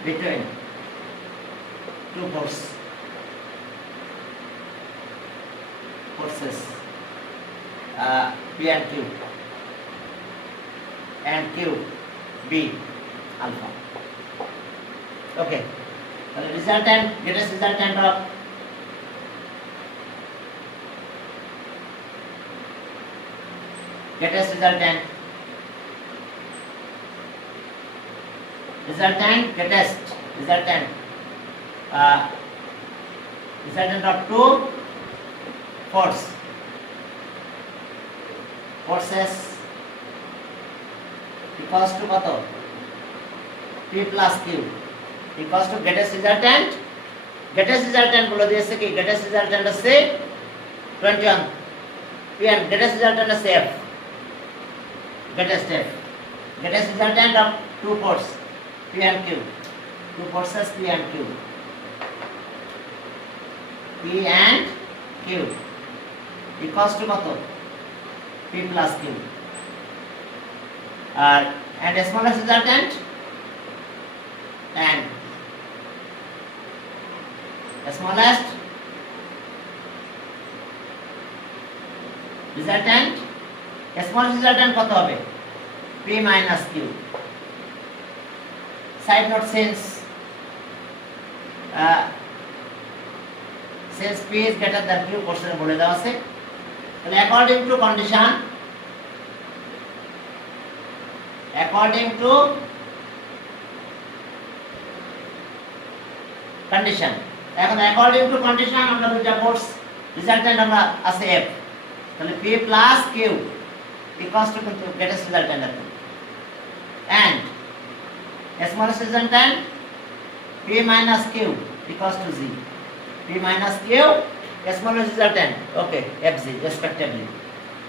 between 2 forces P and Q and Q B alpha. Okay, the resultant, greatest resultant of greatest resultant greatest resultant resultant of 2 forces equals to কত P plus Q equals to greatest resultant গুলো দিয়েছে কি greatest resultant আছে 21 P and greatest resultant আছে F, greatest resultant of 2 forces P and Q, 2 forces P and Q, P and Q equals to কত P plus Q, and smallest resultant and smallest resultant কত হবে P minus Q. Side note, since P is greater than Q, কোশ্চেনে বলে দেওয়া আছে। তাহলে according to condition এখন according to condition আমরা দুইটা ফোর্স রেজাল্টেন্ট আমরা আছে F, তাহলে P plus Q equals to greatest resultant and smallest resultant P minus Q equals to Z, P minus Q smallest resultant, okay, FZ respectively.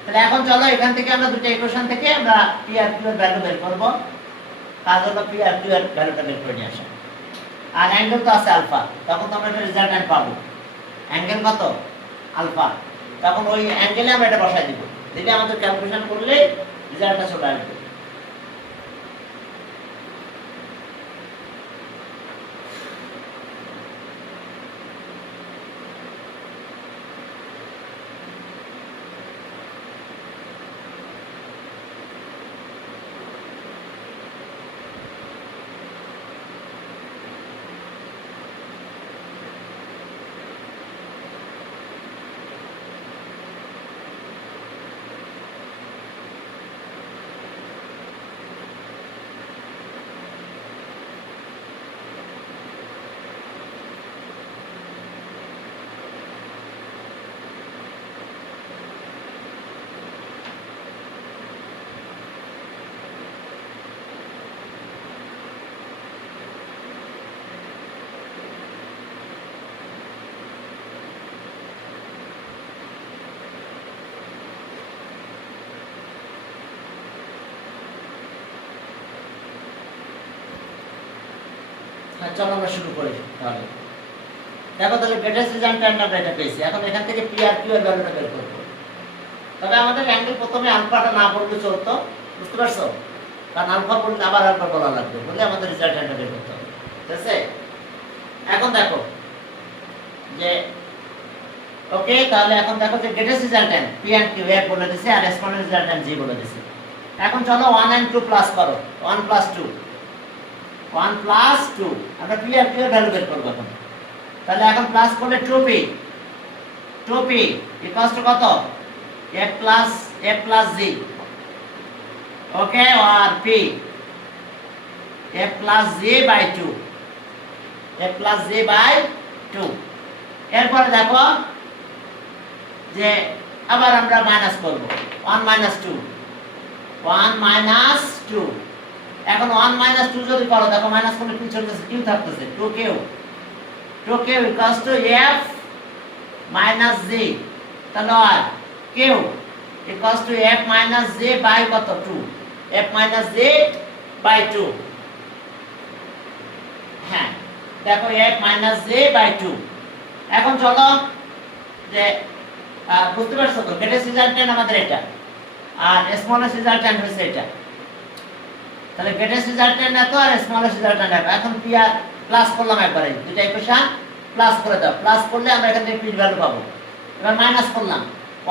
তাহলে এখন চলো এখান থেকে আমরা দুটো ইকুয়েশন থেকে আমরা P আর Q এর ভ্যালু বের করব। কাজ হলো পি আর কিউ এর ভ্যালুটা বের করে নিয়ে আসা। আর অ্যাঙ্গেল তো আছে আলফা, তখন তো আমরা একটা রেজাল্ট্যান্ট পাবো। অ্যাঙ্গেল কত? আলফা। তখন ওই অ্যাঙ্গেলে আমরা এটা বসাই দিব, দিলে আমাদের ক্যালকুলেশন করলে রেজাল্টটা চলে আসবে। চলো আমরা শুরু করি তাহলে। দেখো তাহলে গ্রেটেস্ট রেজাল্ট্যান্ট আমরা এটা পেয়েছি। এখন এখান থেকে পি আর কিউ এর ভ্যালুটা বের করব। তবে আমাদের অ্যাঙ্গেল প্রথমে আলফাটা না বললে চলতো, বুঝতে পারছো? কারণ আলফা বললে আবার আলফা বলা লাগবে, বলে আমাদের রেজাল্ট্যান্টটা বের করতে হবে। ঠিক আছে? এখন দেখো যে ওকে, তাহলে এখন দেখো যে greatest resultant P and Q এক বলে দিয়েছে আর স্মলেস্ট রেজাল্ট্যান্ট জি বলে দিয়েছে। এখন চলো 1 and 2 প্লাস করো। 1 + 2 1 + 2 আমরা পি আর কিউ এর ভ্যালু বের করব এখন। তাহলে এখন প্লাস করলে 2p 2p ইকুয়ালস টু কত? a plus g, ওকে, আর p a plus g by 2 a plus g by 2। এরপরে দেখো যে আবার আমরা মাইনাস করব 1 - 2 1 - 2। এখন 1 - 2 যদি করো, দেখো মাইনাস করলে কি চলতেছে? কিউ থাকতেছে 2q equals to f minus g। তাহলে আর q equals to f minus g by কত? 2 f মাইনাস g বাই 2। হ্যাঁ, দেখো f মাইনাস g বাই 2। এখন চলো যে বুঝতে পারছো তো গ্রেটেস্ট রেজাল্ট্যান্ট আমাদের এটা আর স্মলেস্ট রেজাল্ট্যান্ট হচ্ছে এটা। তাহলে গ্রেটেস্ট রেজাল্ট্যান্ট এত আর স্মলেস্ট রেজাল্ট্যান্ট এত। এখন পি আর প্লাস করলাম একবারে, দুইটা ইকুয়েশন প্লাস করে দাও। প্লাস করলে আমরা এখান থেকে পি এর ভ্যালু পাবো। এবার মাইনাস করলাম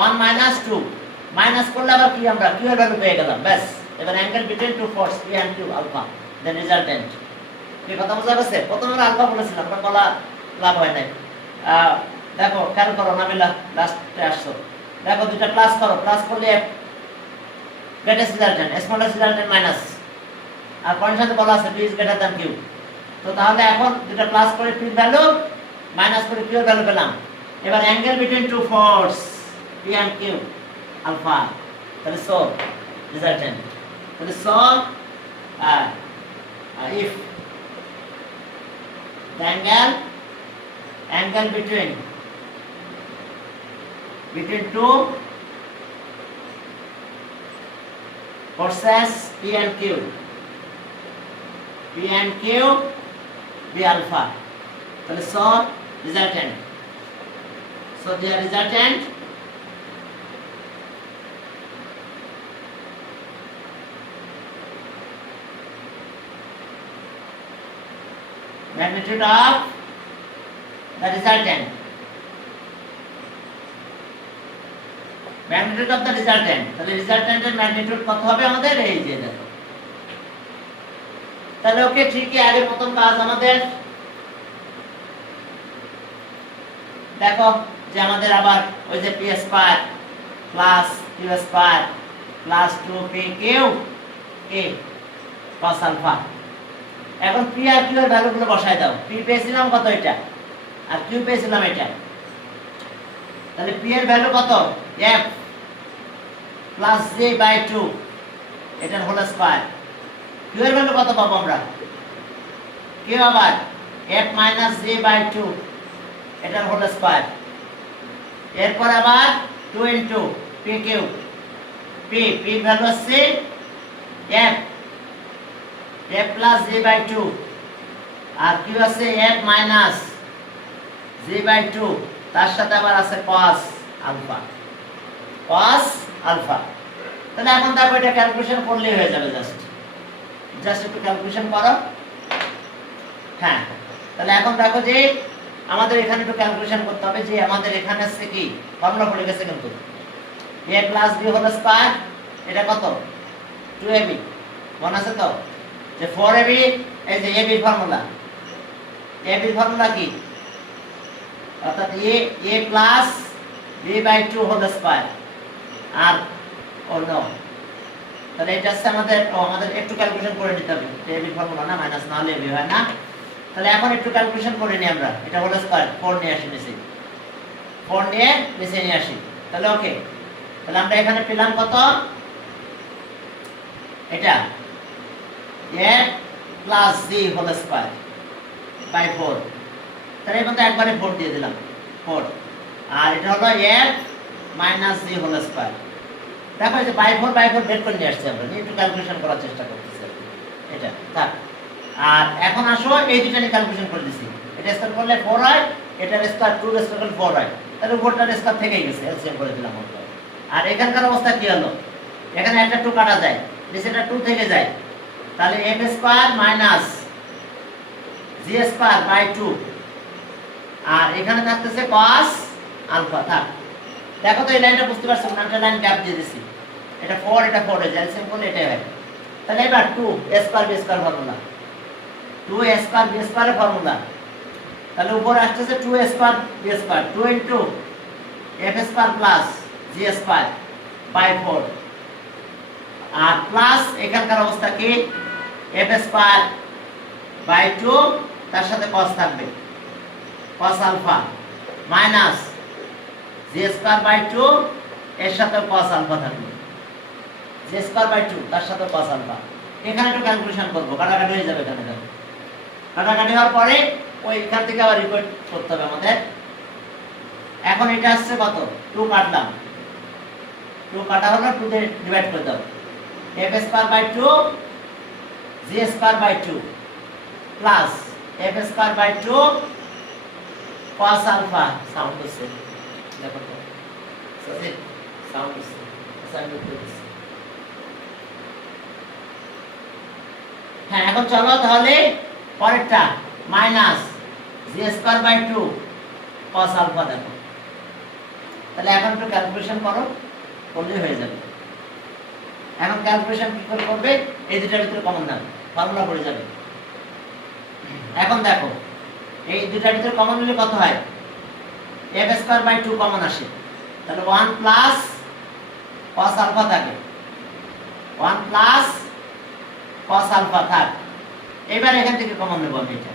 1 - 2 মাইনাস করলে আবার কি আমরা কিউ এর ভ্যালু পেয়ে গেলাম। ব্যাস, এবার angle between two force P and Q alpha the resultant. কি কথা বোঝা গেছে? প্রথমে আমরা আলফা বলেছিলাম, আমরা বলা লাভ হয় নাই। দেখো খেয়াল করো না, বেলা লাস্টে আসছো। দেখো দুইটা প্লাস করো, প্লাস করলে greatest resultant smallest resultant minus, আর পয়েন্টের সাথে বলা আছে P is greater than Q. তো তাহলে এখন দুটো প্লাস করে পি এর ভ্যালু মাইনাস করে কিউ এর ভ্যালু পেলাম। এবার angle between two force P and Q alpha, তাহলে সো রেজাল্ট্যান্ট। তাহলে so if the angle between two forces P and Q be alpha, তাহলে so resultant, so their resultant magnitude of the resultant, magnitude of the resultant, তাহলে resultant এর magnitude কত হবে আমাদের? এই যে দেখো। তাহলে ওকে, ঠিকই আগের প্রথম কাজ আমাদের। দেখো যে আমাদের আবার ওই যে P square plus Q square plus 2pq a cos alpha. এখন পি আর কিউ এর ভ্যালুগুলো বসায় দাও। পি পেয়েছিলাম কত? এটা, আর কিউ পেয়েছিলাম এটা। তাহলে পি এর ভ্যালু কত? f প্লাস j বাই 2 এটার হোল স্কয়ার। কিউ এর ভ্যালু কত পাবো আমরা? কিউ আবার f মাইনাস j বাই 2 এটার হোল স্কয়ার। এরপর আবার 2 ইনটু pq p ভ্যালু আছে f f plus G by 2 আর কি আছে f মাইনাস জি বাই 2 তার সাথে আবার আছে cos আলফা তাহলে এখন দেখো এটা ক্যালকুলেশন করলেই হয়ে যাবে জাস্ট একটু ক্যালকুলেশন করো। হ্যাঁ, তাহলে এখন দেখো যে আমাদের এখানে একটু ক্যালকুলেশন করতে হবে যে আমাদের এখানে আছে কি ফর্মুলা পড়ে গেছে কিন্তু a plus b whole square এটা কত 2ab মনে আছে তো যে 4ab এই যে ab ফর্মুলা কি অর্থাৎ a plus b by 2 whole square আর নো তাহলে এটা আছে আমাদের একটু ক্যালকুলেশন করে নিতে হবে ab ফর্মুলা না মাইনাস না হলে ab হয় না। তাহলে এখন একটু ক্যালকুলেশন করে নিই আমরা এটা হোল স্কয়ার 4 নিয়ে আসি নিচে 4 নিয়ে নিচে নিয়ে আসি তাহলে ওকে। তাহলে আমরা এখানে পেলাম কত এটা a plus c whole square by 4 তাহলে এই মতো একবারে 4 দিয়ে দিলাম 4 আর এটা হলো a minus c whole square. দেখো এই যে বাই 4 বের করে নিয়ে আসছি আমরা একটু ক্যালকুলেশন করার চেষ্টা করতেছি এটা থাক। আর এখন আসো এই দুটো নিয়ে ক্যালকুলেশন করে দিছি এটা স্কয়ার করলে 4 হয় এটার স্কয়ার 2 এর স্কয়ার করলে 4 হয় তাহলে উপরটার স্কয়ার থেকেই গেছে এলসিএম করে দিলাম আমরা। আর এখানকার অবস্থা কি হলো এখানে একটা 2 কাটা যায় নিচেটা 2 থেকে যায় তাহলে f square minus g square by 2 আর এখানে থাকতেছে cos আলফা থাক। দেখো তো এই লাইনটা বুঝতে পারছো না একটা লাইন গ্যাপ দিয়ে দিছি এটা 4 এটা 4 এ যায় এলসিএম করলে এটাই হয়। তাহলে এবার 2 a square b square formula 2 a square b square এর ফর্মুলা তাহলে উপরে আসছে 2 a square b square 2 into f square plus g square by 4 আর প্লাস এখানকার অবস্থা কি f স্কয়ার বাই 2 তার সাথে cos থাকবে cos alpha minus g square by 2 এর সাথে cos আলফা থাকবে g স্কয়ার বাই 2 তার সাথে cos আলফা। এখানে একটু ক্যালকুলেশন করব কাটাকাটি হয়ে যাবে এখানে দেখো কাটাকাটি হওয়ার পরে ওই এখান থেকে আবার রিপিট করতে হবে আমাদের। এখন এটা আসছে কত 2 কাটলাম 2 কাটা হলো 2 দিয়ে ডিভাইড করে দাও f square by 2 g square by 2 plus f square by 2 cos alpha sound হচ্ছে দেখো তো সঠিক সাউন্ড হচ্ছে সাউন্ড হচ্ছে। হ্যাঁ এখন চলো তাহলে পরেরটা minus g square by 2 cos alpha দেখো তাহলে এখন একটু ক্যালকুলেশন করো করলেই হয়ে যাবে। এখন ক্যালকুলেশন কি করে করবে এই দুটোর ভিতরে কমন নেবে ফর্মুলা পড়ে যাবে। এখন দেখো এই দুটোর ভিতরে কমন নিলে কত হয় f স্কয়ার বাই 2 কমন আসে তাহলে 1 প্লাস cos আলফা থাকে 1 প্লাস cos আলফা থাক। এবার এখান থেকে কমন নেব আমি এটা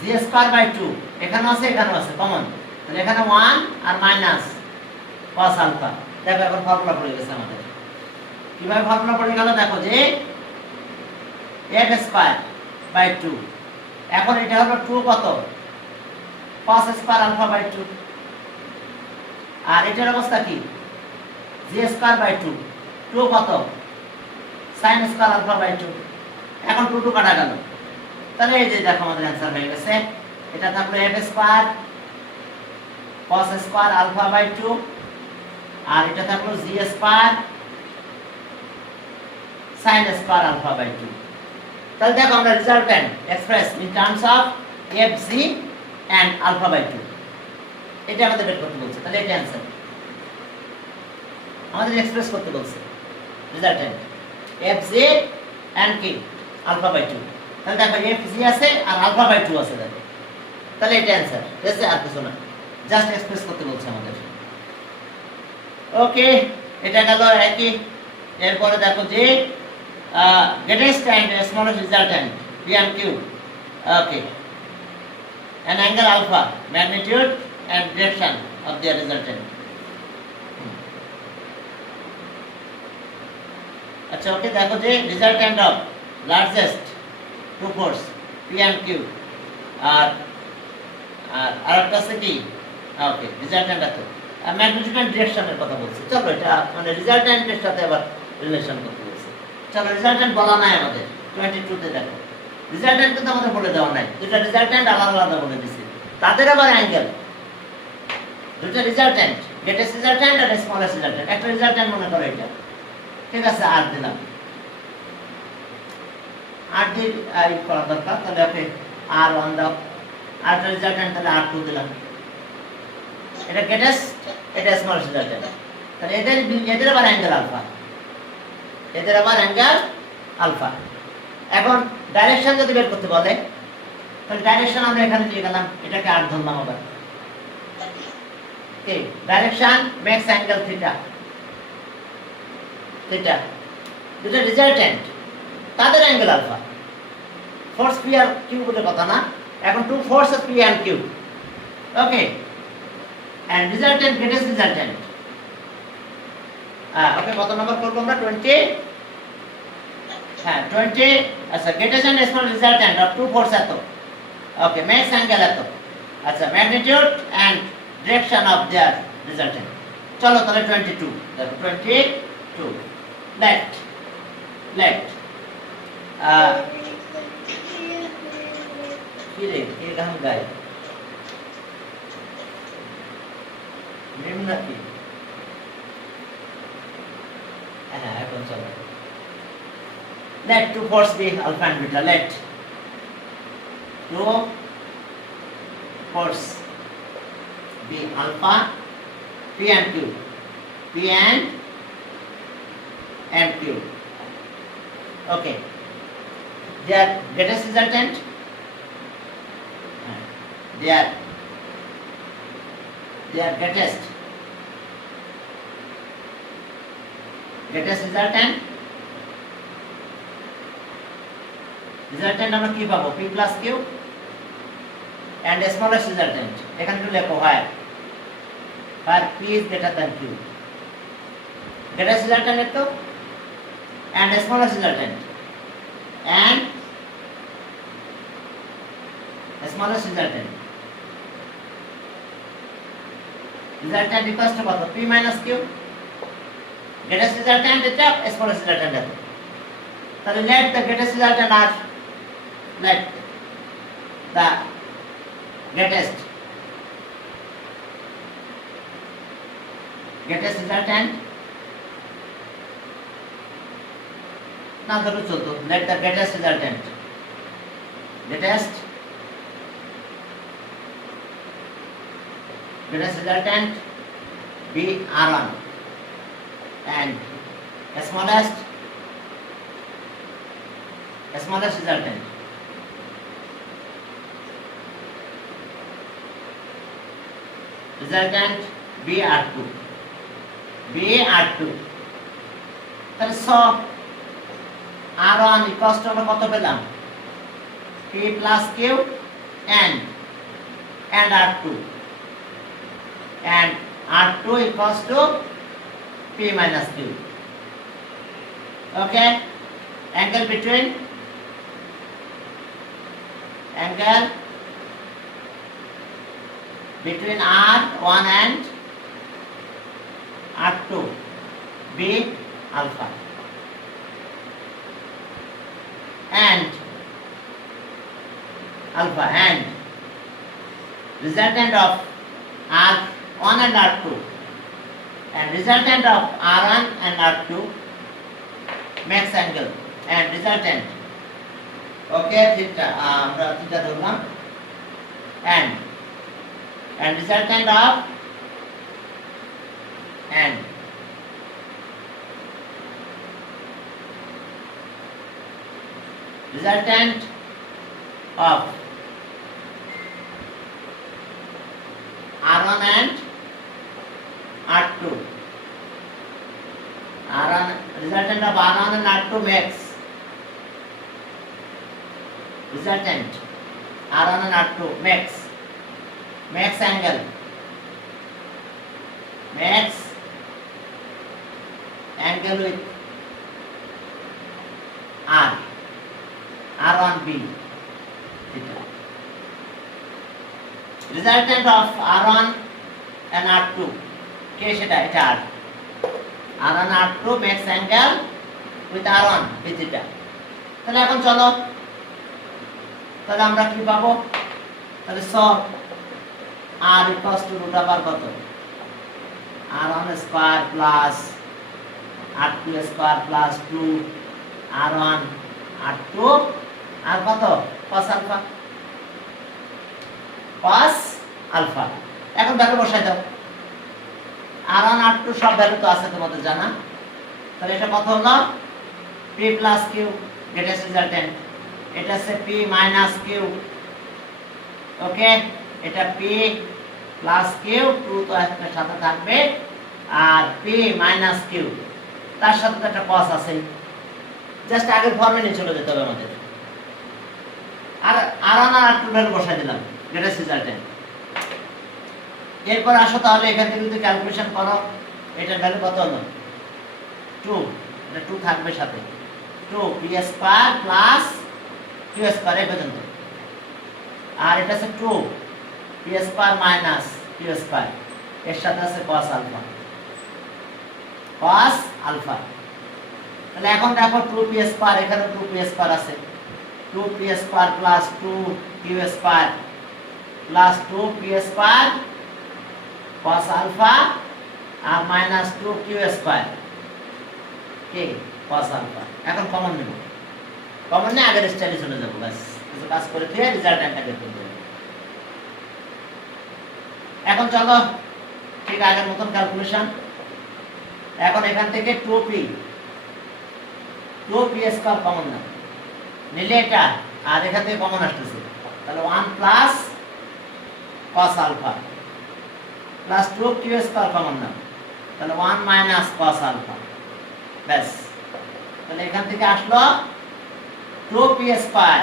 g স্কয়ার বাই 2 এখানেও আছে কমন তাহলে এখানে 1 আর মাইনাস cos আলফা দেখো এখন ফর্মুলা পড়ে গেছে আমাদের। কিভাবে ফর্মুলা পড়ে গেল দেখো যে f স্কয়ার বাই 2 এখন এটা হলো 2 কত cos স্কয়ার আলফা বাই 2 আর এটার অবস্থা কি g স্কয়ার বাই 2 2 কত sin স্কয়ার আলফা বাই 2 এখন 2 কাটা গেল তাহলে এই যে দেখো আমাদের आंसर হয়ে গেছে এটা থাকলো f square cos square alpha by 2 আর এটা থাকলো g square sin square alpha by 2। তাহলে দেখো আমরা resultant express in terms of fg and alpha by 2 এটা আমাদের বের করতে বলছে তাহলে এটা आंसर আমাদের এক্সপ্রেস করতে বলছে রেজাল্টেন্ট fg and কি alpha by 2 তাহলে দেখো fg আছে আর alpha by 2 আছে দেখো তাহলে এটা आंसर এসে আর কিছু না জাস্ট এক্সপ্রেস করতে বলছে আমাদের। ওকে এটা গেল একই। এরপরে দেখো যে greatest and smallest resultant p and q okay an angle alpha magnitude and direction of their resultant আচ্ছা ওকে দেখো যে resultant of largest two force p and q আর আরেকটা আছে কি ওকে resultant আছে ম্যাগনিটিউড এন্ড ডিরেকশনের কথা বলছি। চলো এটা মানে রেজাল্টেন্টের সাথে আবার রিলেশন করতে বলছি। চলো রেজাল্টেন্ট বলা নাই আমাদের 22 তে দেখো রেজাল্ট্যান্ট কিন্তু আমাদের বলে দেওয়া নাই, দুটো রেজাল্ট্যান্ট আলাদা আলাদা বলে দিছি, তাদের আবার অ্যাঙ্গেল দুটো রেজাল্ট্যান্ট, গ্রেটেস্ট রেজাল্ট্যান্ট আর স্মলেস্ট রেজাল্ট্যান্ট। একটা রেজাল্ট্যান্ট মনে করো এটা, ঠিক আছে, আর দিলাম 8 দিয়ে করা দরকার, তাহলে ওকে আর 1 দাও, আর রেজাল্ট্যান্ট তাহলে আর 2 দিলাম। এটা গ্রেটেস্ট, এটা স্মলেস্ট রেজাল্ট্যান্ট, তাহলে এদের আবার অ্যাঙ্গেল আলফা, এদের আবার অ্যাঙ্গেল আলফা। এখন ডাইরেকশন যদি বের করতে বলে, তাহলে ডাইরেকশন আমরা এখানে দিয়ে গেলাম, এটাকে আর ধরলাম আবার। এই direction makes angle theta, theta দুটো রেজাল্ট্যান্ট, তাদের অ্যাঙ্গেল আলফা। ফোর্স পি আর কিউ বলে কথা না, এখন two forces P and Q, okay, and resultant greatest resultant. Okay, কত নাম্বার করব আমরা? 20, হ্যাঁ 20, আচ্ছা greatest and small resultant of two force এত, ওকে, মেক্স অ্যাঙ্গেল এত, আচ্ছা magnitude and direction of their resultant. চলো তাহলে 22 দেখো, 22 লেফট লেফট কি রে কে গান গায় নিম্ন কি, হ্যাঁ এখন চলো, let two force be alpha and beta, let two force be alpha, p and q, p and q, okay, their greatest resultant, their greatest resultant, resultant আমরা কি পাবো? p plus q and smallest resultant, এখানে একটু লেখো হয় আর p is greater than q, greatest resultant একটু and smallest resultant and smallest resultant, resultant equals to কত? p minus q, greatest resultant এটা, smallest resultant এটা, তাহলে let the greatest resultant are, let the greatest resultant না ধরো চলতো, let the greatest resultant be R1 and smallest resultant be R2, তাহলে সব R1 equals to আমরা কত পেলাম? p plus q and R2, and R2 equals to p minus q, okay, angle between R1 and R2 be alpha, and resultant of R1 and R2 and resultant of R1 and R2 makes angle and resultant, okay, theta আমরা theta ধরলাম, and resultant of R1 and R2, resultant of R1 and R2 makes resultant R1 and R2 makes angle with R1B theta. Resultant of R1 and R2 কে সেটা? এটা R1 R2 makes angle with R1 B theta. তাহলে এখন চলো, তাহলে আমরা কি পাবো? তাহলে সব r equals to root over কত, r1 square plus r2 square plus 2 r1 r2 আর কত cos আলফা, cos আলফা। এখন ভ্যালু বসাই দাও, r1 r2 সব ভ্যালু তো আছে তোমাদের জানা। তাহলে এটা কত হলো? p plus q greatest resultant, এটা আছে p মাইনাস q। ওকে, এটা p প্লাস q, 2 তো একটা সাথে থাকবে, আর p মাইনাস q, তার সাথে তো একটা cos আছে। জাস্ট আগের ফর্মে নিয়ে চলে যেতে হবে আমাদের। আর r1 আর r2 ভ্যালু বসাই দিলাম গ্রেটেস্ট রেজাল্টেন্ট। এরপর আসো তাহলে এখান থেকে যদি ক্যালকুলেশন করো, এটার ভ্যালু কত হলো? 2, এটা 2 থাকবে সাথে, 2 p square plus q square এই পর্যন্ত। আর এটা আছে 2 p square minus q square, এর সাথে আছে cos আলফা, cos আলফা। তাহলে এখন দেখো 2p স্কয়ার, এখানে 2p স্কয়ার আছে, 2p square plus 2q square plus 2p square cos alpha আর মাইনাস 2q স্কয়ার কে cos আলফা। এখন কমন নেব, কমন নিয়ে আগের স্টাইলে চলে যাব, বাস কিছু কাজ করে দিয়ে রেজাল্টটা বের করব। এখন চলো ঠিক আগের মতন ক্যালকুলেশন। এখন এখান থেকে 2p স্কয়ার কমন না নিলে এটা, আর এখান থেকে কমন আসতেছে, তাহলে 1 plus cos alpha plus 2q square common না, তাহলে 1 মাইনাস cos আলফা, ব্যাস। তাহলে এখান থেকে আসলো 2p square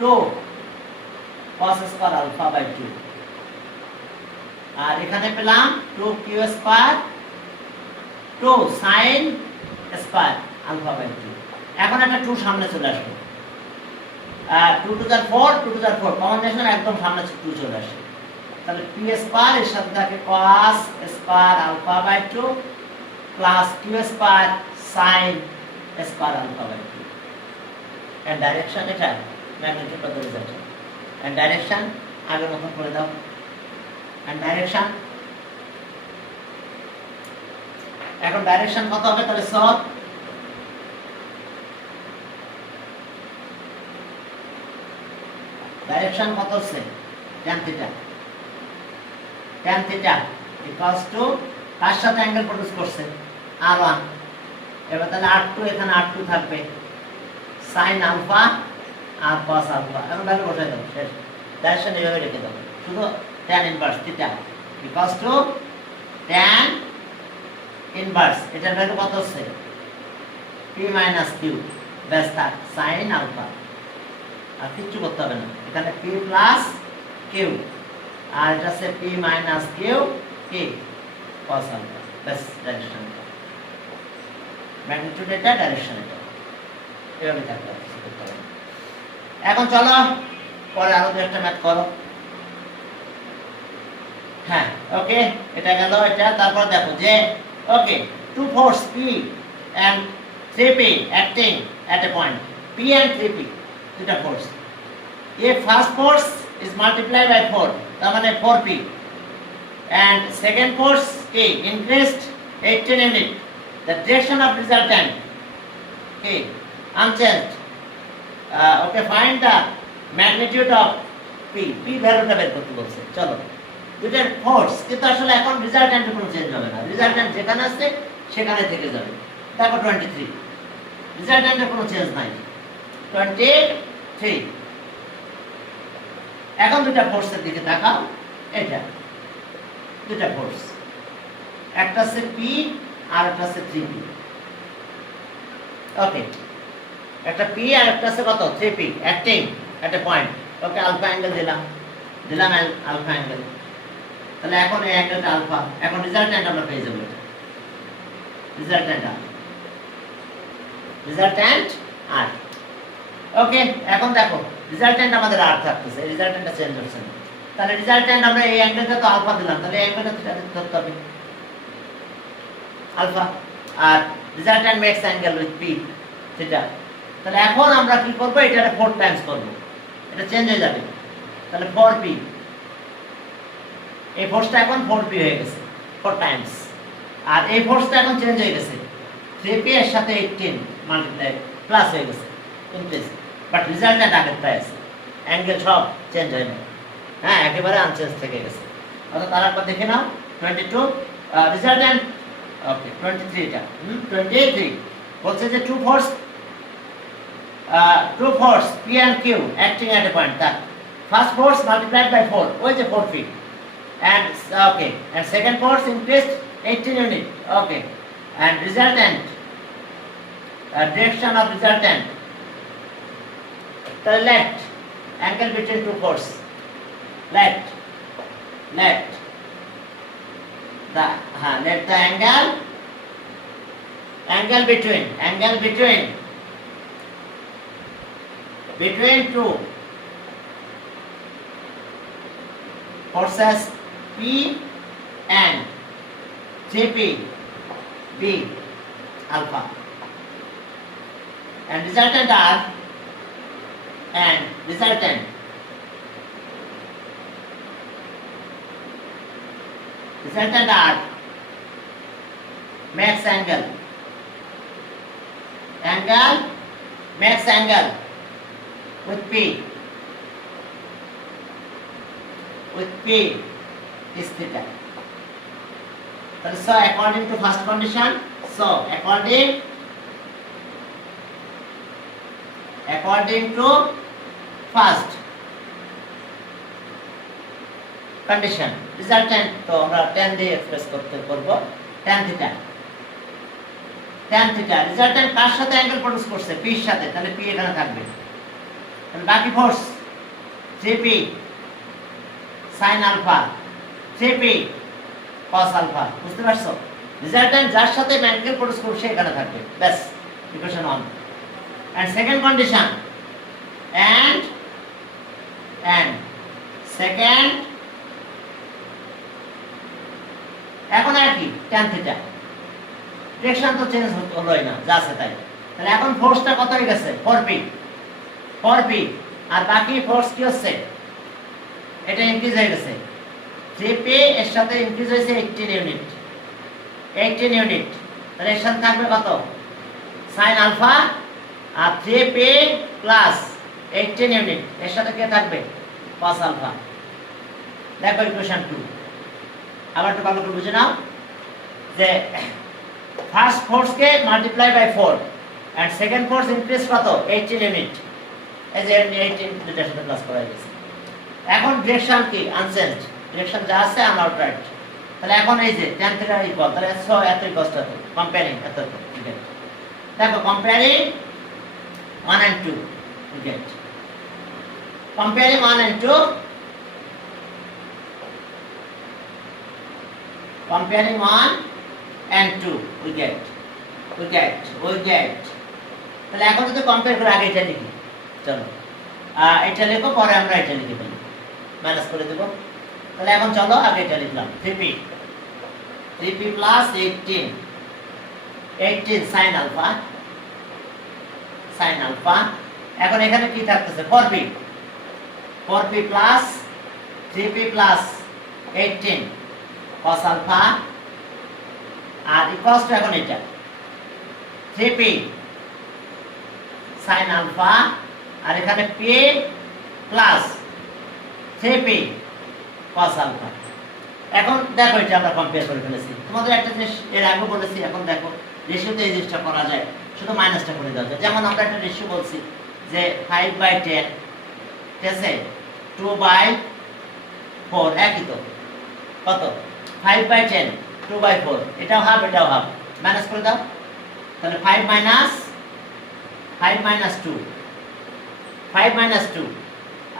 2 cos square alpha by 2, আর এখানে পেলাম 2q square 2 sin square alpha by 2। এখন একটা 2 সামনে চলে আসবে, 2 to the 4 2 to the 4 common নিয়ে একদম সামনে 2 চলে আসে, তাহলে p স্কয়ার এর সাথে থাকে cos square alpha by 2 plus q square sin square alpha by 2। And direction এটা ম্যাগনিটিউড কত রেজাল্ট, এন্ড ডাইরেকশন আগের মতন করে দাও, এন্ড ডাইরেকশন। এখন ডাইরেকশন কত হবে? তাহলে সব ডাইরেকশন কত হচ্ছে? tan theta, tan theta equals to কার সাথে অ্যাঙ্গেল প্রডিউস করছে? r1। এবার তাহলে r2, এখানে r2 থাকবে sin আলফা আর cos আলফা। এখন ভ্যালু বসাই দাও, শেষ। ডাইরেকশন এইভাবে রেখে দাও, শুধু tan inverse theta equals two tan inverse, এটার ভ্যালু কত হচ্ছে? p মাইনাস q, ব্যাস থাক sin আলফা, আর কিচ্ছু করতে হবে না। এখানে p প্লাস q, আর এটা আছে p মাইনাস q কি cos আলফা, ব্যাস। ডাইরেকশন ম্যাগনিটিউড এটা, ডাইরেকশন এটা, এভাবে থাকবে। এখন চলো পরে আরো একটা ম্যাথ করো। হ্যাঁ ওকে, এটা গেল এটা। তারপর দেখো যে okay, two force p and 3p acting at a point, p and 3p দুটা force. If first force is multiplied by 4, তার মানে 4p, and second force k increased 18 unit, the direction of resultant k unchanged. Okay, find the magnitude of p, p ভ্যালুটা বের করতে বলছে। চলো, দুটার force, কিন্তু আসলে এখন রেজাল্ট্যান্টে কোনো চেঞ্জ হবে না, রেজাল্ট্যান্ট যেখানে আছে সেখানে থেকে যাবে। দেখো 23, রেজাল্ট্যান্টে কোনো চেঞ্জ নাই, 23। এখন দুটা ফোর্সের দিকে তাকাও, এটা দুটা ফোর্স, একটা আছে p আর একটা আছে 3p। ওকে, একটা p আর একটা আছে কত 3p অ্যাক্টিং এট এ পয়েন্ট। ওকে, আলফা অ্যাঙ্গেল দিলাম আলফা অ্যাঙ্গেল। তাহলে এখন এই অ্যাঙ্গেলটা আলফা, এখন রেজাল্ট্যান্ট আমরা পেয়ে যাব, রেজাল্ট্যান্ট আর। ওকে, এখন দেখো রেজাল্ট্যান্ট আমাদের আর থাকতেছে, রেজাল্ট্যান্টটা চেঞ্জ হচ্ছে না। তাহলে রেজাল্ট্যান্ট আমরা এই অ্যাঙ্গেলটা তো আলফা দিলাম, তাহলে এই অ্যাঙ্গেলটা ধরতে হবে আলফা, আর resultant makes angle with p theta, তাহলে এখন আমরা কি করব, এটা 4 টাইমস করব, এটা চেঞ্জ হয়ে যাবে। তাহলে 4p, এই ফোর্সটা এখন 4p হয়ে গেছে 4 টাইমস। আর এই ফোর্সটা এখন চেঞ্জ হয়ে গেছে 3p এর সাথে 18 মাল্টিপ্লাই প্লাস হয়ে গেছে ইনক্রিজ, বাট রেজাল্টটা আগেরটাই আছে, অ্যাঙ্গেল সব চেঞ্জ হয় না, হ্যাঁ একেবারে আনচেঞ্জ থেকে গেছে। অর্থাৎ তার একবার দেখে নাও 22 রেজাল্টেন্ট, ওকে 23 এটা 23 বলছে যে two force P and Q acting at a point, that first force multiplied by 4, ওই যে 4 feet, and okay, and second force increased 18 unit, okay, and resultant direction of resultant, the left angle between two force, left the let the angle between two forces P and JP be alpha, and resultant are max angle with P is theta. So according to first condition, according to first condition, resultant তো আমরা tan দিয়ে express করব, tan theta resultant কার সাথে angle produce করছে, p এর সাথে, তাহলে p এখানে থাকবে। তাহলে বাকি force jp sin alpha, jp cos alpha, বুঝতে পারছো? রেজাল্টেন্ট যার সাথে অ্যাঙ্গেল প্রডিউস করবে সে এখানে থাকবে, ব্যাস equation 1। and second condition, and second এখন আর কি tan theta, ডিরেকশন তো চেঞ্জ হলোই না, যা আছে তাই। তাহলে এখন ফোর্সটা কত হয়ে গেছে 4p, আর বাকি ফোর্স কি হচ্ছে, এটা ইনক্রিজ হয়ে গেছে 3p এর সাথে ইনক্রিজ হয়েছে 18 ইউনিট, তাহলে এর সাথে থাকবে কত sin alpha, আর 3p প্লাস 18 ইউনিট এর সাথে কি থাকবে cos alpha। দেখো ইকুয়েশন 2 আবার একটু ভালো করে বুঝে নাও যে ফার্স্ট ফোর্স কে multiply by 4 and second force increase কত 18 ইউনিট, এই যে 18 দুটার সাথে প্লাস করা হয়েছে। এখন ডিরেকশন কি আনচেঞ্জ, ডিরেকশন যা আছে আনআউটরাইট। তাহলে এখন এই যে tan θ ইকুয়াল, তাহলে এত ইকুয়াল টু কম্পেয়ারিং এত, ঠিক আছে? দেখো comparing 1 and 2 we get, comparing 1 and 2, comparing 1 and 2 we get তাহলে এখন যদি কম্পেয়ার করে আগে এটা লিখি, চলো এটা লিখো, পরে আমরা এটা লিখে ফেলি, মাইনাস করে দেব। তাহলে এখন চলো আগে এটা লিখলাম 3p plus 18 sin alpha, এখন এখানে কি থাকতেছে 4p plus 3p plus 18 cos alpha, আর ইকুয়ালস টু এখন এটা 3p sin alpha, আর এখানে p plus 3p cos alpha। এখন দেখো এটা আমরা কম্পেয়ার করে ফেলেছি, তোমাদের একটা জিনিস এর আগে বলেছি, এখন দেখো রেশিওতে এই জিনিসটা করা যায়, শুধু মাইনাসটা করে দেওয়া যায়। যেমন আমরা একটা রেশিও বলছি যে 5/10, ঠিক আছে, 2/4, একই তো, কত 5/10 2/4, এটাও হাফ এটাও হাফ, মাইনাস করে দাও। তাহলে 5 minus 2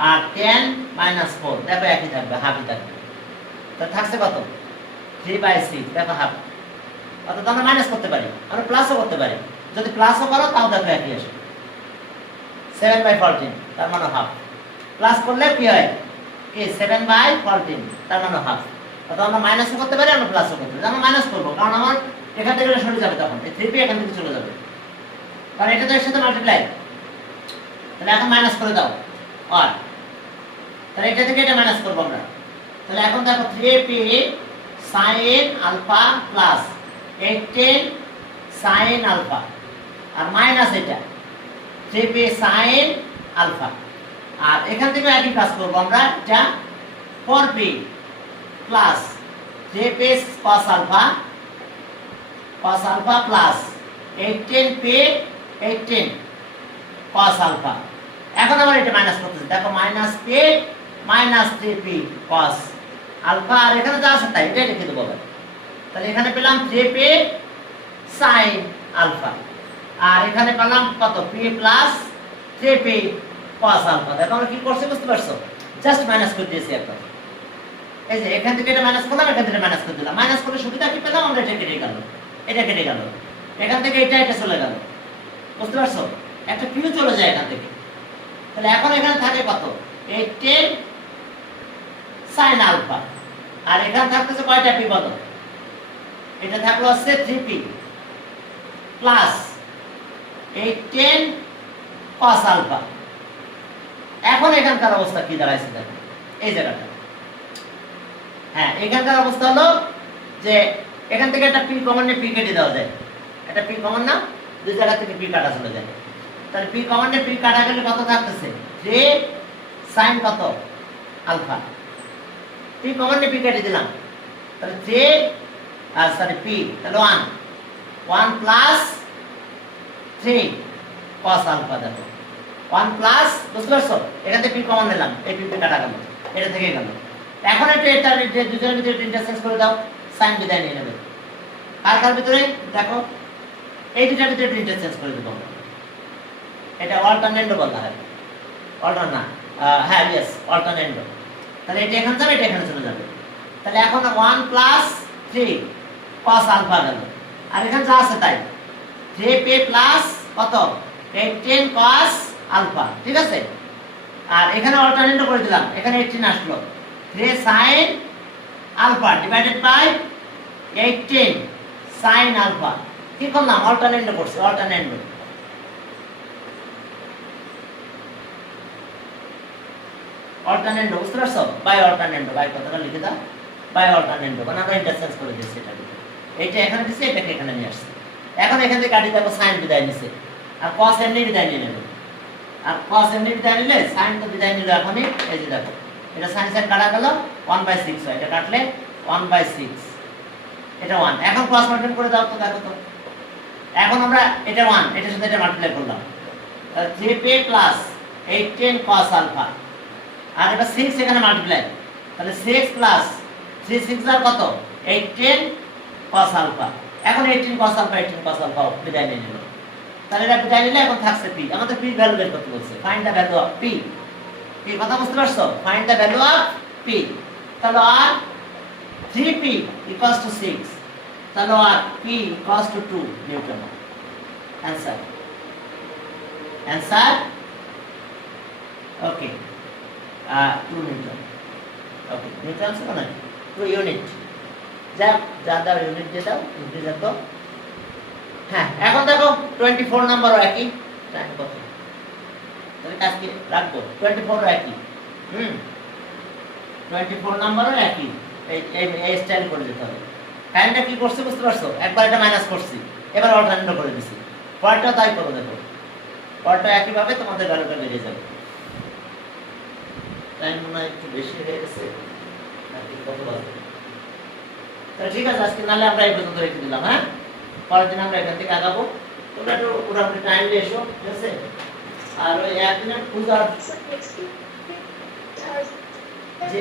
আর 10 minus 4, দেখো একই থাকবে, হাফই থাকবে। তো থাকছে কত 3/6, দেখো হাফ। অর্থাৎ আমরা মাইনাস করতে পারি, আমরা প্লাসও করতে পারি, যদি প্লাসও করো তাও দেখো একই আসে 7/14, তার মানে হাফ। প্লাস করলে কি হয় কি 7/14, তার মানে হাফ। অর্থাৎ আমরা মাইনাসও করতে পারি, আমরা প্লাসও করতে পারি। আমরা মাইনাস করবো কারণ আমার এখান থেকে সরে যাবে, তখন এই 3p এখান থেকে চলে যাবে, কারণ এটা তো এর সাথে মাল্টিপ্লাই, তাহলে এখন মাইনাস করে দাও আর তাহলে এটা থেকে এটা মাইনাস করব আমরা। তাহলে এখন দেখো 3p sin alpha plus 18 sin alpha আর মাইনাস এটা 3p sin আলফা। আর এখান থেকে একই কাজ করব আমরা, এটা 4p plus 3p cos alpha plus 18p 18 cos alpha. এখন আবার এটা মাইনাস করতেছি, দেখো minus p minus 3p cos alpha, আর এখানে যা আছে তাই এটাই লিখে দেবো। তাহলে এখানে পেলাম 3p sin আলফা আর এখানে পেলাম কত p plus 3p cos alpha. দেখো আমরা কি করছি বুঝতে পারছো, জাস্ট মাইনাস করে দিয়েছি একবার। এই যে এখান থেকে এটা মাইনাস করলাম, এখান থেকে মাইনাস করে দিলাম। মাইনাস করে সুবিধা কি পেলাম আমরা, এটা কেটে গেল, এটা কেটে গেল, এখান থেকে এটা চলে গেল, বুঝতে পারছো, একটা p চলে যায় এখান থেকে। তাহলে এখন এখানে থাকে কত 18 sin আলফা আর এখানে থাকতেছে কয়টা p বলো, এটা থাকলো হচ্ছে 3p প্লাস 18 cos আলফা। এখন এখানকার অবস্থা কি দাঁড়াইছে দেখো এই জায়গাটা, হ্যাঁ এখানকার অবস্থা হলো যে এখান থেকে একটা p কমন নিয়ে p কেটে দেওয়া যায়, এটা p কমন না, দুই জায়গা থেকে p কাটা চলে যায়। তাহলে p কমন নিয়ে p কাটা গেলে কত থাকতেছে 3 sin কত আলফা, p কমন নিয়ে p কেটে দিলাম, তাহলে 3 আর সরি p তাহলে 1 প্লাস 3 cos আলফা। দেখো 1 প্লাস, বুঝতে পারছো, এখান থেকে p কমন নিলাম, এই p কাটা গেল, এটা থেকে গেল। এখন এটা দুজনের ভিতরে ইন্টারচেঞ্জ করে দাও, sin বিদায় নিয়ে নেবে। কার ভিতরে দেখো এই দুটার ভিতরে ইন্টারচেঞ্জ করে দেবো, এটা অল্টারনেন্ডো বলা হয়, অল্টার না, হ্যাঁ ইয়েস অল্টারনেন্ডো। তাহলে এটা এখানে যাবে, এটা এখানে চলে যাবে। তাহলে এখন 1 প্লাস 3 cos আলফা গেল, আর এখানে যা আছে তাই 3p প্লাস কত 18 cos আলফা, ঠিক আছে। আর এখানে অল্টারনেন্ডো করে দিলাম, এখানে 18 আসলো, 3 sin alpha divided by 18 sin alpha. কি করলাম, অল্টারনেন্ডো করছি, অল্টারনেন্ডো বুঝতে পারছো, বাই অল্টারনেন্ডো, বাই কথাটা লিখে দাও, বাই অল্টারনেন্ডো, মানে আমরা ইন্টারচেঞ্জ করে দিয়েছি এটা, এইটা এখানে দিছি, এটাকে এখানে নিয়ে আসছি। এখন এখান থেকে কাটি দেখো sin বিদায় নিছে, আর cos এমনি বিদায় নিয়ে নেবে, আর cos এমনি বিদায় নিলে sin তো বিদায় নিল এখনই। এই যে দেখো এটা sin কাটা গেল 1/6 হয়, এটা কাটলে 1/6, এটা 1। এখন ক্রস মাল্টিপ্লাই করে দাও তো, দেখো তো এখন আমরা এটা 1 এটার সাথে এটা মাল্টিপ্লাই করলাম, তাহলে 3p প্লাস 18 cos আলফা, আর এটা 6 এখানে মাল্টিপ্লাই, তাহলে 6 প্লাস 3 6 আর কত 18 cos আলফা। এখন 18 cos আলফা বিদায় নিয়ে নিল, তাহলে এটা বিদায় নিলে এখন থাকছে p। আমাদের p ভ্যালু বের করতে বলছে, find the value of p। কি কথা বুঝতে পারছো, find the value of p। তাহলে আর 3p equals to 6, তাহলে আর p equals to 2 Newton. Answer okay 2 Newton. Okay Newton से ना 2 ইউনিট, যা ज्यादा ইউনিট দিয়ে দাও, ইনক্রিজ করো। হ্যাঁ এখন দেখো 24 নম্বরও একই টাইম কত, তাহলে কাজ কি রাখবো 24 ও একই, 24 নম্বরও একই, এই স্টাইল করে দিতে হবে। টাইমটা কি করছে বুঝতে পারছো, একবার এটা মাইনাস করছি, এবার অল্টারনেট করে দিছি, পরেরটা তাই করো, দেখো পরেরটা একই ভাবে তোমাদের ভ্যালুটা বেড়ে যাবে। টাইম মনে হয় একটু বেশি হয়ে গেছে, কত বাজে, তাহলে ঠিক আছে আজকে নালে আমরা এই পর্যন্ত রেখে দিলাম। হ্যাঁ পরের দিন আমরা এখান থেকে আগাবো, তোমরা একটু পুরোপুরি টাইম দিয়ে এসো, ঠিক আছে। আর ওই একদিনের পূজার যে